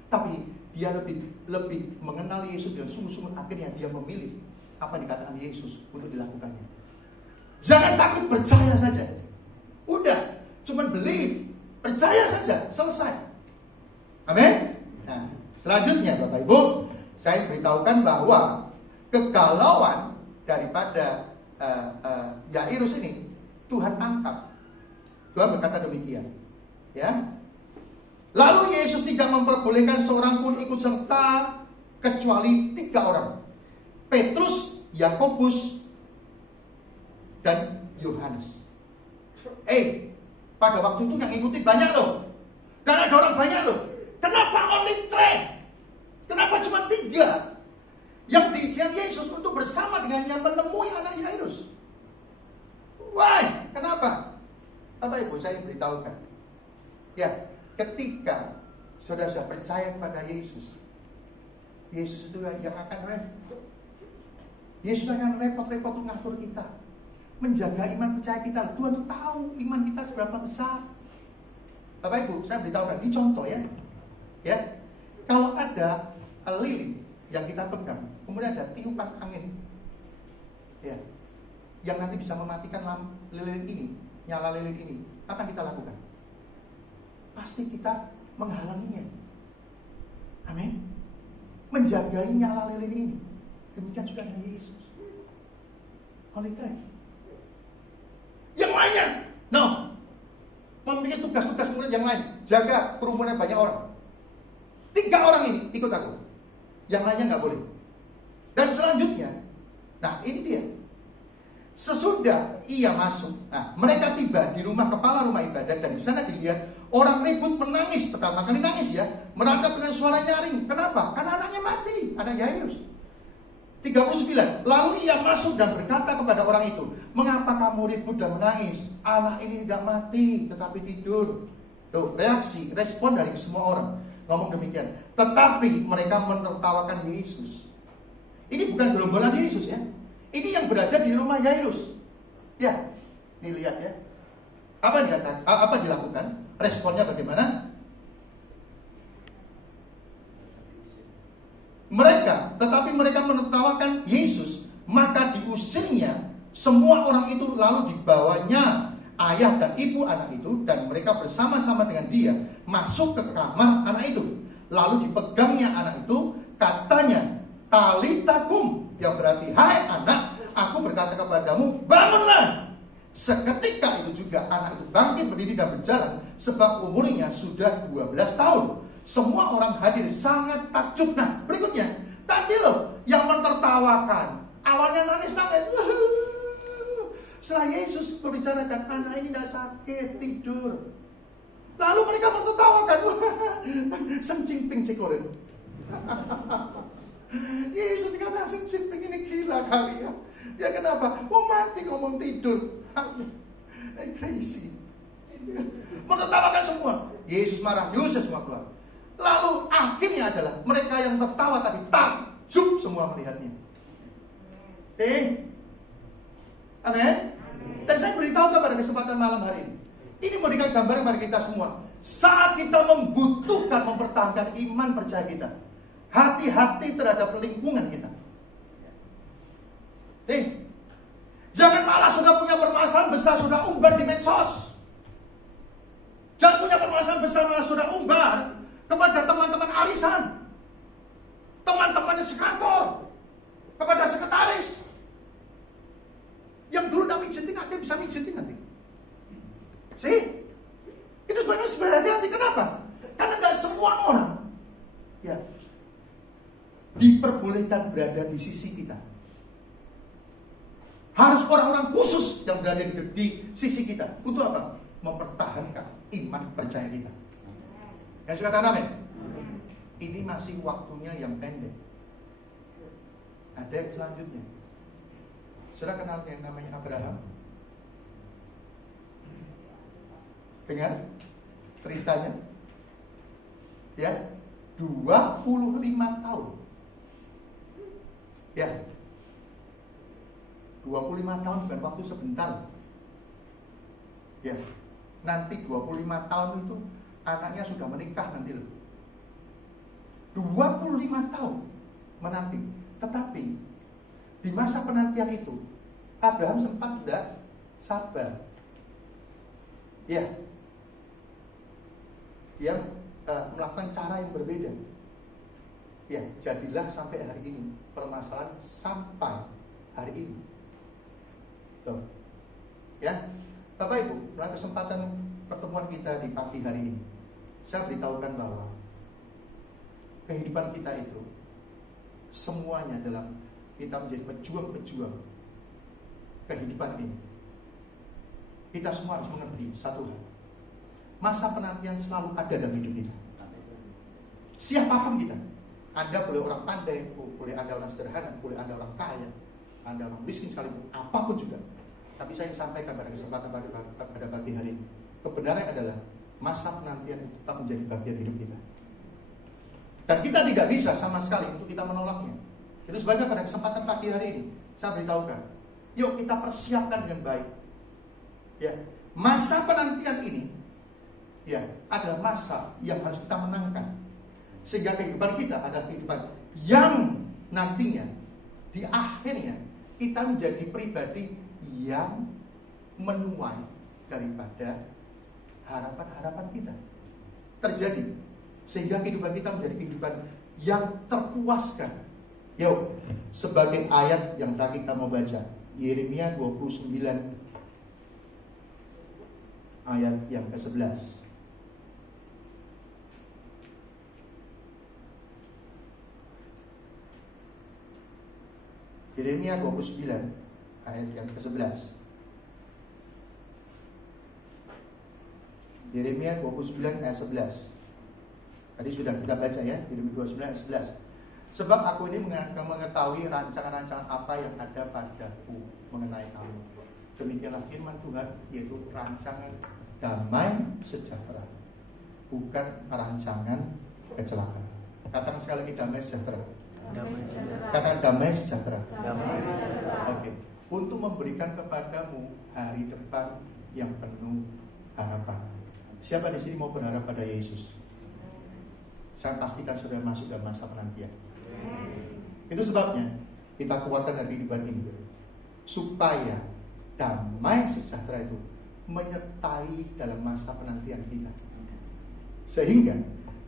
Tapi dia lebih mengenal Yesus dan sungguh-sungguh akhirnya dia memilih apa yang dikatakan Yesus untuk dilakukannya. Jangan takut, percaya saja. Udah, cuman believe, percaya saja, selesai. Amin. Nah, selanjutnya Bapak Ibu, saya beritahukan bahwa kegalauan daripada Yairus ini Tuhan angkat. Tuhan berkata demikian, ya. Lalu Yesus tidak memperbolehkan seorang pun ikut serta kecuali 3 orang. Petrus, Yakobus, dan Yohanes. Pada waktu itu yang ikuti banyak loh. Karena ada orang banyak loh. Kenapa only 3? Kenapa cuma 3? Yang diizinkan Yesus untuk bersama dengan yang menemui anak Yairus. Why? Kenapa? Bapak Ibu, saya beritahukan. Ya, ketika saudara sudah percaya kepada Yesus, Yesus itu yang akan repot. Yesus akan repot-repot untuk ngatur kita, menjaga iman percaya kita. Tuhan tuh tahu iman kita seberapa besar. Bapak Ibu, saya beritahukan, ini contoh ya. Ya, kalau ada lilin yang kita pegang, kemudian ada tiupan angin, ya, yang nanti bisa mematikan lilin ini, nyala lilin ini, apa yang kita lakukan? Pasti kita menghalanginya. Amin. Menjagai nyala lilin ini. Demikian juga dengan Yesus. Oleh karena yang lainnya, memiliki tugas-tugas murid yang lain, jaga kerumunan banyak orang. 3 orang ini ikut aku, yang lainnya nggak boleh. Dan selanjutnya, nah ini dia. Sesudah ia masuk, mereka tiba di rumah kepala rumah ibadat dan di sana dilihat orang ribut menangis, pertama kali nangis ya, meratap dengan suara nyaring. Kenapa? Karena anaknya mati, anak Yairus. 39. Lalu ia masuk dan berkata kepada orang itu, mengapa kamu ribut dan menangis? Anak ini tidak mati, tetapi tidur. Tuh, respon dari semua orang ngomong demikian. Tetapi mereka menertawakan Yesus. Ini bukan gerombolan Yesus ya. Ini yang berada di rumah Yairus. Ya, ini lihat ya. Apa dikatakan? Apa dilakukan? Responnya bagaimana? Tetapi mereka menertawakan Yesus, maka diusirnya semua orang itu, lalu dibawanya ayah dan ibu anak itu, dan mereka bersama-sama dengan dia masuk ke kamar anak itu. Lalu dipegangnya anak itu, katanya, Talita kum, yang berarti, hai anak, aku berkata kepadamu, bangunlah. Seketika itu juga anak itu bangkit berdiri dan berjalan, sebab umurnya sudah 12 tahun. Semua orang hadir sangat takjub. Nah, berikutnya, tadi loh yang menertawakan, awalnya nangis-nangis, Setelah Yesus membicarakan, anak ini tidak sakit, tidur. Lalu mereka tertawakan. Sang Jinping cekorin. Yesus dikatakan Sang Jinping ini gila kali ya. Ya kenapa? Mau mati ngomong tidur. Crazy. Menertawakan semua. Yesus marah, Yesus semua keluar. Lalu akhirnya adalah mereka yang tertawa tadi takjub semua melihatnya. Amin. Dan saya beritahu pada kesempatan malam hari ini. Ini memberikan gambaran kepada kita semua. Saat kita membutuhkan mempertahankan iman percaya kita, hati-hati terhadap lingkungan kita. Jangan malah sudah punya permasalahan besar sudah umbar di medsos. Jangan punya permasalahan besar malah sudah umbar kepada teman-teman arisan, teman-teman di sekantor, kepada sekretaris. Yang dulu tidak mijitin, ada bisa mijitin nanti. Itu sebenarnya hati-hati. Kenapa? Karena tidak semua orang ya diperbolehkan berada di sisi kita. Harus orang-orang khusus yang berada di sisi kita. Untuk apa? Mempertahankan iman percaya kita. Yang suka katakan amin. Ini masih waktunya yang pendek. Ada yang selanjutnya. Sudah kenal yang namanya Abraham? Dengar ceritanya? Ya, 25 tahun. Ya, 25 tahun bukan waktu sebentar. Ya, nanti 25 tahun itu anaknya sudah menikah nanti loh. 25 tahun menanti. Tetapi di masa penantian itu Abraham sempat tidak sabar. Ya, dia melakukan cara yang berbeda. Ya, jadilah sampai hari ini permasalahan sampai hari ini. Tuh. Ya, Bapak Ibu, melalui kesempatan pertemuan kita di pagi hari ini, saya beritahukan bahwa kehidupan kita itu semuanya dalam kita menjadi pejuang-pejuang kehidupan ini. Kita semua harus mengerti satu hal. Masa penantian selalu ada dalam hidup kita. Siapapun kita. Anda boleh orang pandai, boleh Anda orang sederhana, boleh Anda orang kaya, Anda orang miskin sekalipun, apapun juga. Tapi saya ingin sampaikan pada kesempatan pada pagi hari ini, kebenaran adalah masa penantian itu tetap menjadi bagian hidup kita. Dan kita tidak bisa sama sekali untuk kita menolaknya. Itu sebabnya pada kesempatan pagi hari ini saya beritahukan, yuk kita persiapkan dengan baik. Ya, masa penantian ini ya adalah masa yang harus kita menangkan, sehingga kehidupan kita adalah kehidupan yang nantinya di akhirnya kita menjadi pribadi yang menuai daripada harapan-harapan kita terjadi, sehingga kehidupan kita menjadi kehidupan yang terpuaskan. Yuk, sebagai ayat yang tadi kita mau baca, Yeremia 29 ayat yang ke-11. Yeremia 29 ayat yang ke-11. Yeremia 29 ayat 11. Tadi sudah kita baca ya, Yeremia 29 ayat 11. Sebab aku ini mengetahui rancangan-rancangan apa yang ada padaku mengenai kamu. Demikianlah firman Tuhan, yaitu rancangan damai sejahtera, bukan rancangan kecelakaan. Katakan sekali lagi damai sejahtera. Katakan damai sejahtera. Oke. Untuk memberikan kepadamu hari depan yang penuh harapan. Siapa di sini mau berharap pada Yesus? Saya pastikan sudah masuk dalam masa penantian. Itu sebabnya kita kuatkan dari kehidupan ini, supaya damai sejahtera itu menyertai dalam masa penantian kita, sehingga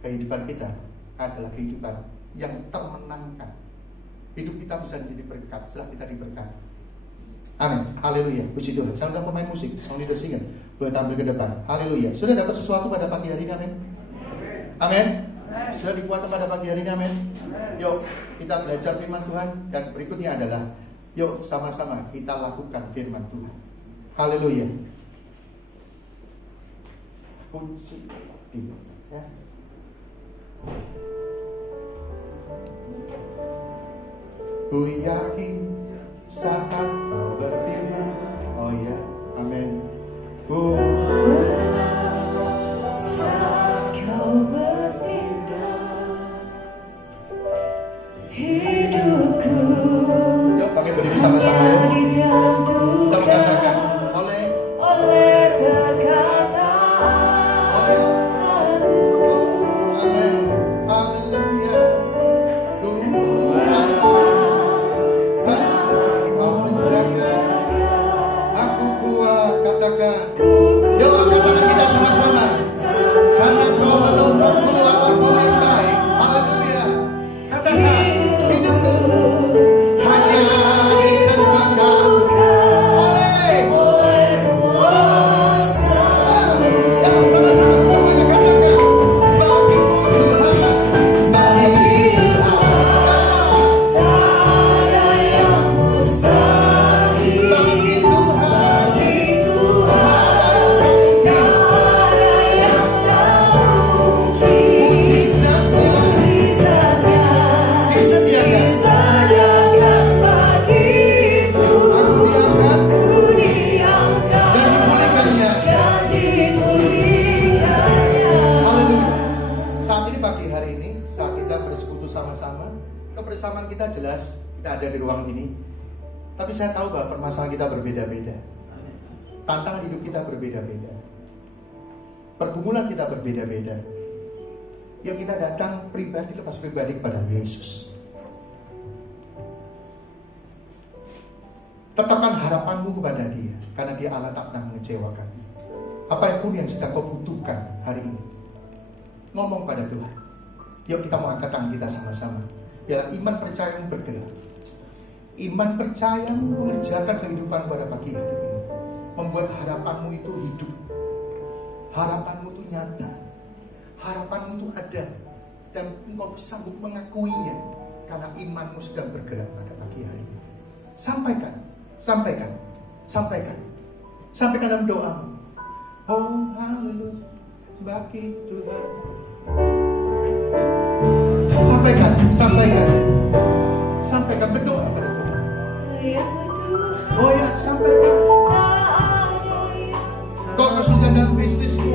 kehidupan kita adalah kehidupan yang termenangkan. Hidup kita bisa menjadi berkat setelah kita diberkati. Amin. Haleluya. Puji Tuhan. Saya undang pemain musik, sound leader singer, boleh tampil ke depan. Haleluya. Sudah dapat sesuatu pada pagi hari ini? Amin. Amin. Sudah dikuatkan pada pagi hari ini? Amin. Yuk kita belajar firman Tuhan. Dan berikutnya adalah, yuk sama-sama kita lakukan firman Tuhan. Haleluya. Kunci ya. Ku yakin saat kau berfirman, oh ya, amin. Ku benar saat kau bertindak, hidupku yuk pakai berdiri sama-sama ya. Kita mengatakan oleh perkataan. amin. Haleluya. Kau menjaga aku kuat, katakan. Yuk katakan kita sama-sama. Karena kau menolongku aku yang baik. Haleluya. Katakan hidupku hanya ditentukan oleh kuasa. ya sama-sama semuanya katakan bagimu Tuhan, bagi Tuhan, Tiada yang mustahil bagi Tuhan, bagi Tuhan. Tiada yang tak mungkin. mujizatnya Mujizatnya disediakan. disediakan bagiku. Aku diangkat Ku diangkat dan dipulihkannya. dan dipulihkannya. Haleluya. Saat ini pagi hari ini saat kita bersekutu sama-sama, kebersamaan kita jelas kita ada di ruang ini. Tapi saya tahu bahwa permasalahan kita berbeda-beda. Tantangan hidup kita berbeda-beda. Pergumulan kita berbeda-beda. Yang kita datang pribadi lepas pribadi kepada Yesus. Tetapkan harapanmu kepada Dia, karena Dia Allah tak pernah mengecewakan. Apapun yang sedang kau butuhkan hari ini, ngomong pada Tuhan. Yuk kita mau angkat tangan kita sama-sama. Biarlah iman percayamu bergerak. Iman percayamu mengerjakan kehidupan pada pagi hari ini, membuat harapanmu itu hidup. Harapanmu itu nyata. Harapanmu itu ada. Dan engkau sanggup mengakuinya, karena imanmu sedang bergerak pada pagi hari ini. Sampaikan, sampaikan, sampaikan. Sampaikan dalam doamu. Oh haleluya, bagi Tuhan. Sampaikan, sampaikan. Sampaikan, berdoa pada Tuhan. Ya Tuhan, Oh ya, sampaikan. tak ada yang Kau kesulitan dalam bisnismu,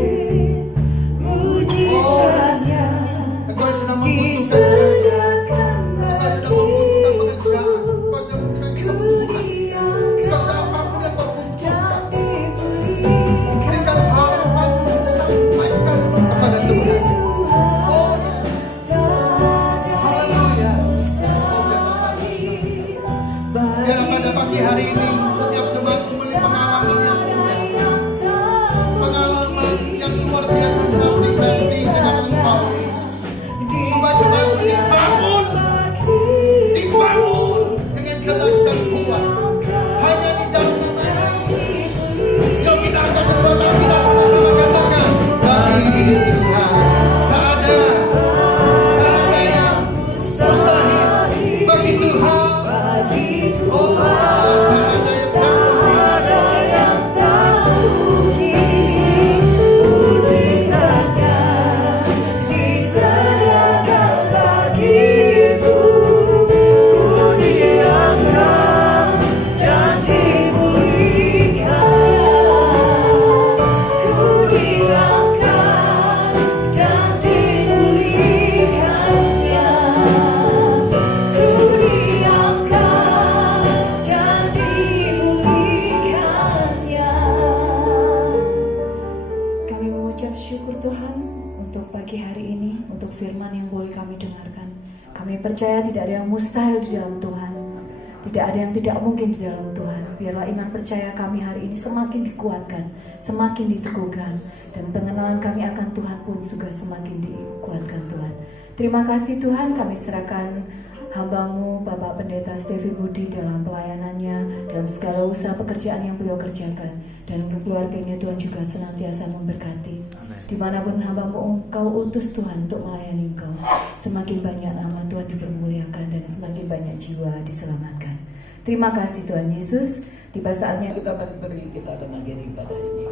mujizatnya kau sedang membutuhkan disediakan kau sedang membutuhkan bagiku. pekerjaan, kau sedang membutuhkan Ku kesembuhan, diangkat kau sedang apapun yang kau butuhkan. dan dipulihkan. Berikan harapanmu, sampaikan kepada Tuhan. Oh ya, haleluya. Biar pada pagi hari ini setiap jemaat memiliki pengalaman yang indah, pengalaman yang luar biasa saat diganti dengan Engkau Yesus. Supaya jemaat itu dibangun dengan jelas dan kuat hanya di dalam nama Yesus. Yuk kita angkat kedua tangan kita sama-sama katakan, bagi Tuhan tak ada yang mustahil. Bagi Tuhan, oh tak ada yang tak mungkin. Ada yang tak mungkin, mujizatnya disediakan bagiku. Ku diangkat dan dipulihkan. Ku diangkat dan dipulihkannya. Ku diangkat dan dipulihkannya. Kami mengucap syukur Tuhan untuk pagi hari ini, untuk firman yang boleh kami dengarkan. Kami percaya tidak ada yang mustahil di dalam Tuhan. Tidak ada yang tidak mungkin di dalam Tuhan. Biarlah iman percaya kami hari ini semakin dikuatkan, semakin diteguhkan. Dan pengenalan kami akan Tuhan pun juga semakin dikuatkan Tuhan. Terima kasih Tuhan, kami serahkan hamba-Mu Bapak Pendeta Stevi Budi dalam pelayanannya, dalam segala usaha pekerjaan yang beliau kerjakan. Dan untuk keluarganya Tuhan juga senantiasa memberkati. Dimanapun hamba-Mu Engkau utus Tuhan untuk melayani Engkau, semakin banyak nama Tuhan dipermuliakan dan semakin banyak jiwa diselamatkan. Terima kasih Tuhan Yesus. Tiba saatnya kita akan beri, kita akan akhiri ibadah ini.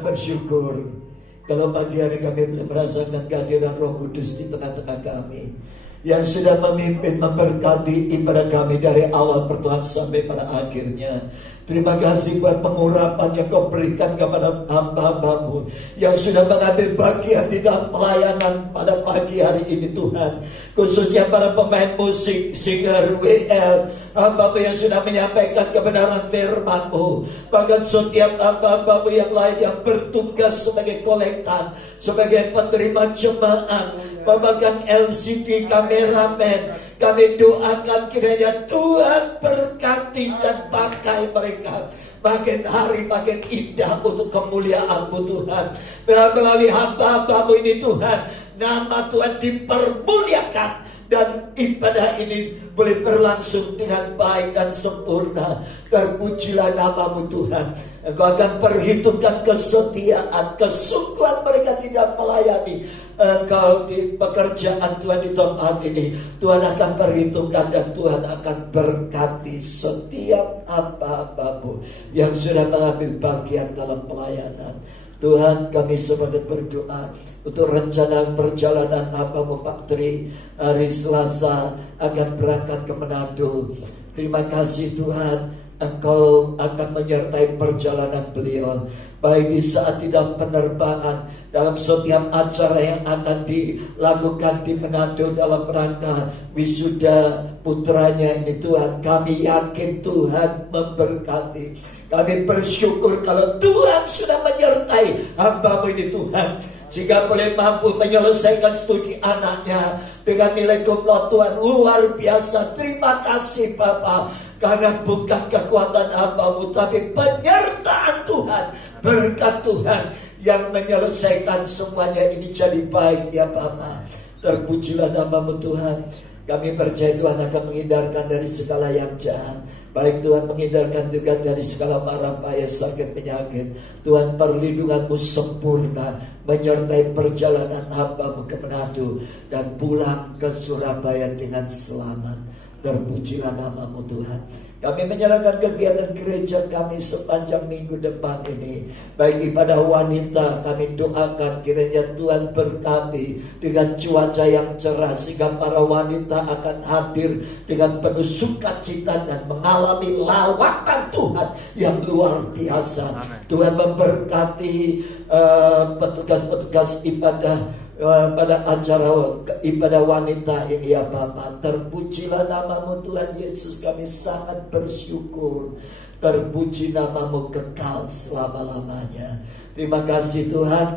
Bersyukur kalau pagi hari kami boleh merasakan kehadiran Roh Kudus di tengah-tengah kami yang sudah memimpin, memberkati ibadah kami dari awal pertemuan sampai pada akhirnya. Terima kasih buat pengurapan yang kau berikan kepada hamba-hambamu yang sudah mengambil bagian di dalam pelayanan pada pagi hari ini Tuhan. Khususnya para pemain musik, singer WL, hamba-hambamu yang sudah menyampaikan kebenaran firman-Mu. Bahkan setiap hamba-hambamu yang lain yang bertugas sebagai kolektan, sebagai penerima jemaat, bahkan LCD, kameramen. Kami doakan kiranya Tuhan berkati dan pakai mereka makin hari makin indah untuk kemuliaan-Mu Tuhan. Melalui hamba-hamba-Mu ini Tuhan, nama Tuhan dipermuliakan dan ibadah ini boleh berlangsung dengan baik dan sempurna. Terpujilah nama-Mu Tuhan. Engkau akan perhitungkan kesetiaan, kesungguhan mereka tidak melayani Engkau di pekerjaan Tuhan di tempat ini. Tuhan akan perhitungkan dan Tuhan akan berkati setiap hamba-hamba-Mu yang sudah mengambil bagian dalam pelayanan. Tuhan, kami sebagai berdoa untuk rencana perjalanan hamba-Mu Pak Tri hari Selasa akan berangkat ke Manado. Terima kasih Tuhan, Engkau akan menyertai perjalanan beliau, baik di saat di dalam penerbangan, dalam setiap acara yang akan dilakukan di Manado dalam rangka wisuda putranya ini Tuhan. Kami yakin Tuhan memberkati. Kami bersyukur kalau Tuhan sudah menyertai hamba-Mu ini Tuhan, jika boleh mampu menyelesaikan studi anaknya dengan nilai kumlot Tuhan luar biasa. Terima kasih Bapa, karena bukan kekuatan hamba-Mu tapi penyertaan Tuhan, berkat Tuhan yang menyelesaikan semuanya ini jadi baik ya Bapa. Terpujilah nama-Mu Tuhan. Kami percaya Tuhan akan menghindarkan dari segala yang jahat. Baik Tuhan, menghindarkan juga dari segala mara bahaya sakit penyakit. Tuhan, perlindungan-Mu sempurna menyertai perjalanan hamba-Mu ke Manado dan pulang ke Surabaya dengan selamat. Terpujilah nama-Mu Tuhan. Kami menyerahkan kegiatan gereja kami sepanjang minggu depan ini. Baik ibadah wanita, kami doakan kiranya Tuhan berkati dengan cuaca yang cerah, sehingga para wanita akan hadir dengan penuh sukacita dan mengalami lawatan Tuhan yang luar biasa. Amen. Tuhan memberkati petugas-petugas ibadah pada acara ibadah wanita ini ya Bapa. Terpujilah nama-Mu Tuhan Yesus, kami sangat bersyukur. Terpuji nama-Mu kekal selama-lamanya. Terima kasih Tuhan.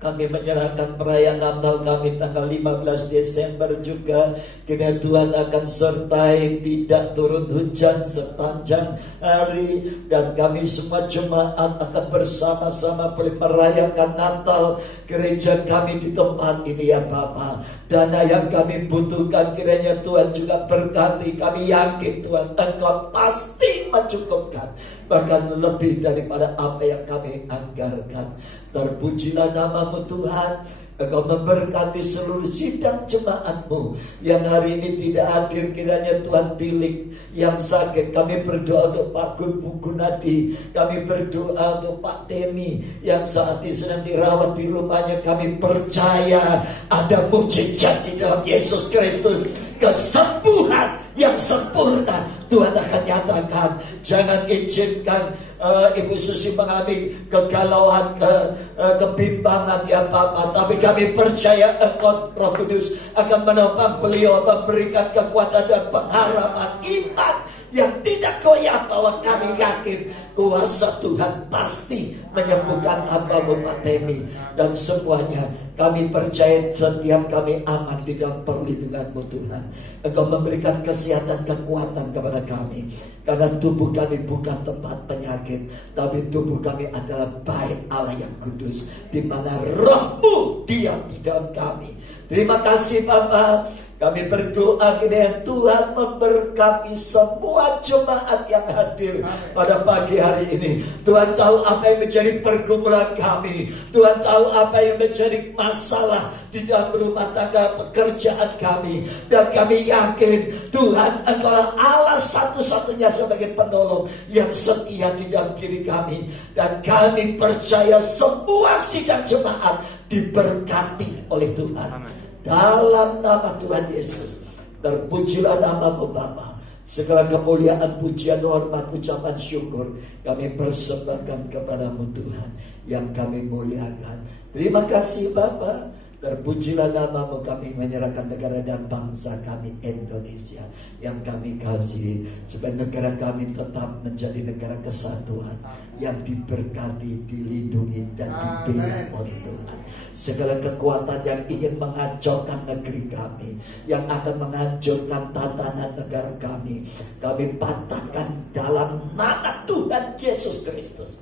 Kami menyerahkan perayaan Natal kami tanggal 15 Desember juga. Kiranya Tuhan akan sertai, tidak turun hujan sepanjang hari. Dan kami semua jemaat akan bersama-sama merayakan Natal gereja kami di tempat ini ya Bapa. Dana yang kami butuhkan kiranya Tuhan juga berkati. Kami yakin Tuhan Engkau pasti mencukupkan, bahkan lebih daripada apa yang kami anggarkan. Terpujilah nama-Mu Tuhan. Engkau memberkati seluruh sidang jemaat-Mu yang hari ini tidak hadir. Kiranya Tuhan tilik yang sakit. Kami berdoa untuk Pak Gunadi. Kami berdoa untuk Pak Temi yang saat ini sedang dirawat di rumahnya. Kami percaya ada mujizat di dalam Yesus Kristus. Kesembuhan yang sempurna Tuhan akan nyatakan. Jangan izinkan Ibu Susi mengalami kegalauan, kebimbangan ya Bapak. Tapi kami percaya Engkau Roh Kudus akan menopang beliau, memberikan kekuatan dan pengharapan iman yang tidak goyah, bahwa kami yakin kuasa Tuhan pasti menyembuhkan hamba-Mu Pak Temi dan semuanya. Kami percaya setiap kami aman di dalam perlindungan-Mu Tuhan. Engkau memberikan kesehatan, kekuatan kepada kami. Karena tubuh kami bukan tempat penyakit, tapi tubuh kami adalah bait Allah yang kudus, di mana Roh-Mu diam di dalam kami. Terima kasih Bapa. Kami berdoa kiranya Tuhan memberkati semua jemaat yang hadir pada pagi hari ini. Tuhan tahu apa yang menjadi pergumulan kami. Tuhan tahu apa yang menjadi masalah di dalam rumah tangga pekerjaan kami. Dan kami yakin Tuhan Engkaulah Allah satu-satunya sebagai penolong yang setia di dalam diri kami. Dan kami percaya semua sidang jemaat diberkati oleh Tuhan. Amen. Dalam nama Tuhan Yesus. Terpujilah nama-Mu Bapa. Segala kemuliaan, pujian, hormat, ucapan syukur kami persembahkan kepada-Mu Tuhan yang kami muliakan. Terima kasih Bapa. Terpujilah nama-Mu. Kami menyerahkan negara dan bangsa kami Indonesia yang kami kasih, supaya negara kami tetap menjadi negara kesatuan yang diberkati, dilindungi dan dibela oleh Tuhan. Segala kekuatan yang ingin menghancurkan negeri kami, yang akan menghancurkan tatanan negara kami patahkan dalam nama Tuhan Yesus Kristus.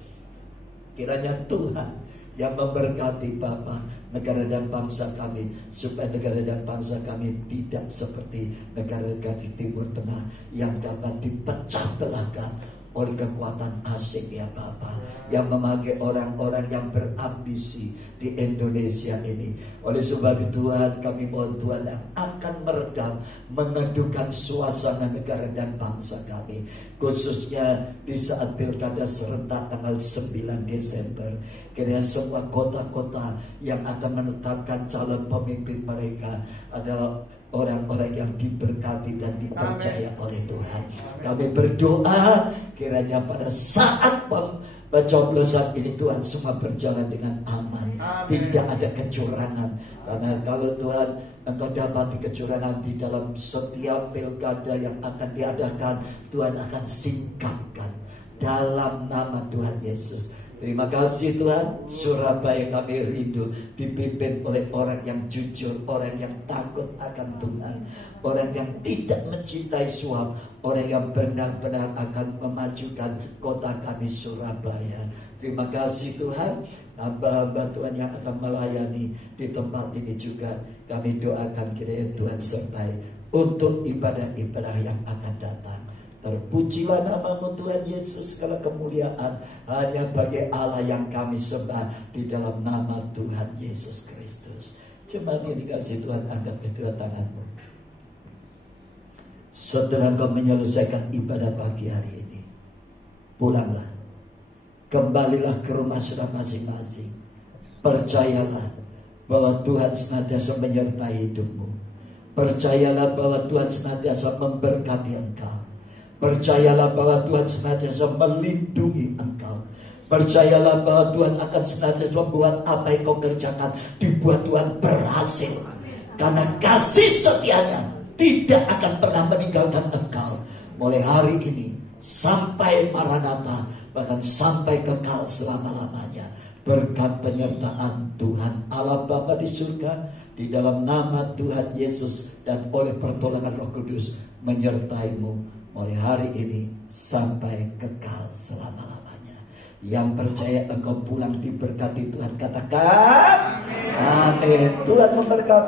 Kiranya Tuhan yang memberkati Bapa negara dan bangsa kami, supaya negara dan bangsa kami tidak seperti negara-negara di Timur Tengah yang dapat dipecah belahkan oleh kekuatan asing ya Bapa, yang memakai orang-orang yang berambisi di Indonesia ini. Oleh sebab itu Tuhan, kami mohon Tuhan yang akan meredam, meneduhkan suasana negara dan bangsa kami, khususnya di saat pilkada serentak tanggal 9 Desember. Kiranya semua kota-kota yang akan menetapkan calon pemimpin mereka adalah orang-orang yang diberkati dan dipercaya oleh Tuhan. Kami berdoa kiranya pada saat pencoblosan ini Tuhan semua berjalan dengan aman. Tidak ada kecurangan. Karena kalau Tuhan Engkau dapati kecurangan di dalam setiap pilkada yang akan diadakan, Tuhan akan singkapkan dalam nama Tuhan Yesus. Terima kasih Tuhan. Surabaya kami rindu dipimpin oleh orang yang jujur, orang yang takut akan Tuhan, orang yang tidak mencintai suap, orang yang benar-benar akan memajukan kota kami Surabaya. Terima kasih Tuhan. Hamba-hamba Tuhan yang akan melayani di tempat ini juga kami doakan kiranya Tuhan sertai untuk ibadah-ibadah yang akan datang. Terpujilah namamu Tuhan Yesus, segala kemuliaan hanya bagi Allah yang kami sembah di dalam nama Tuhan Yesus Kristus. Cuma ini dikasih Tuhan, angkat kedua tanganmu. Setelah engkau menyelesaikan ibadah pagi hari ini, pulanglah, kembalilah ke rumah saudara masing-masing. Percayalah bahwa Tuhan senantiasa menyertai hidupmu. Percayalah bahwa Tuhan senantiasa memberkati engkau. Percayalah bahwa Tuhan senantiasa melindungi engkau. Percayalah bahwa Tuhan akan senantiasa membuat apa yang kau kerjakan dibuat Tuhan berhasil. Karena kasih setianya tidak akan pernah meninggalkan engkau. Mulai hari ini sampai Maranatha, bahkan sampai kekal selama-lamanya. Berkat penyertaan Tuhan Allah Bapa di surga, di dalam nama Tuhan Yesus dan oleh pertolongan Roh Kudus menyertaimu mulai hari ini sampai kekal selama-lamanya. Yang percaya engkau pulang diberkati Tuhan, katakan amin. Tuhan memberkati.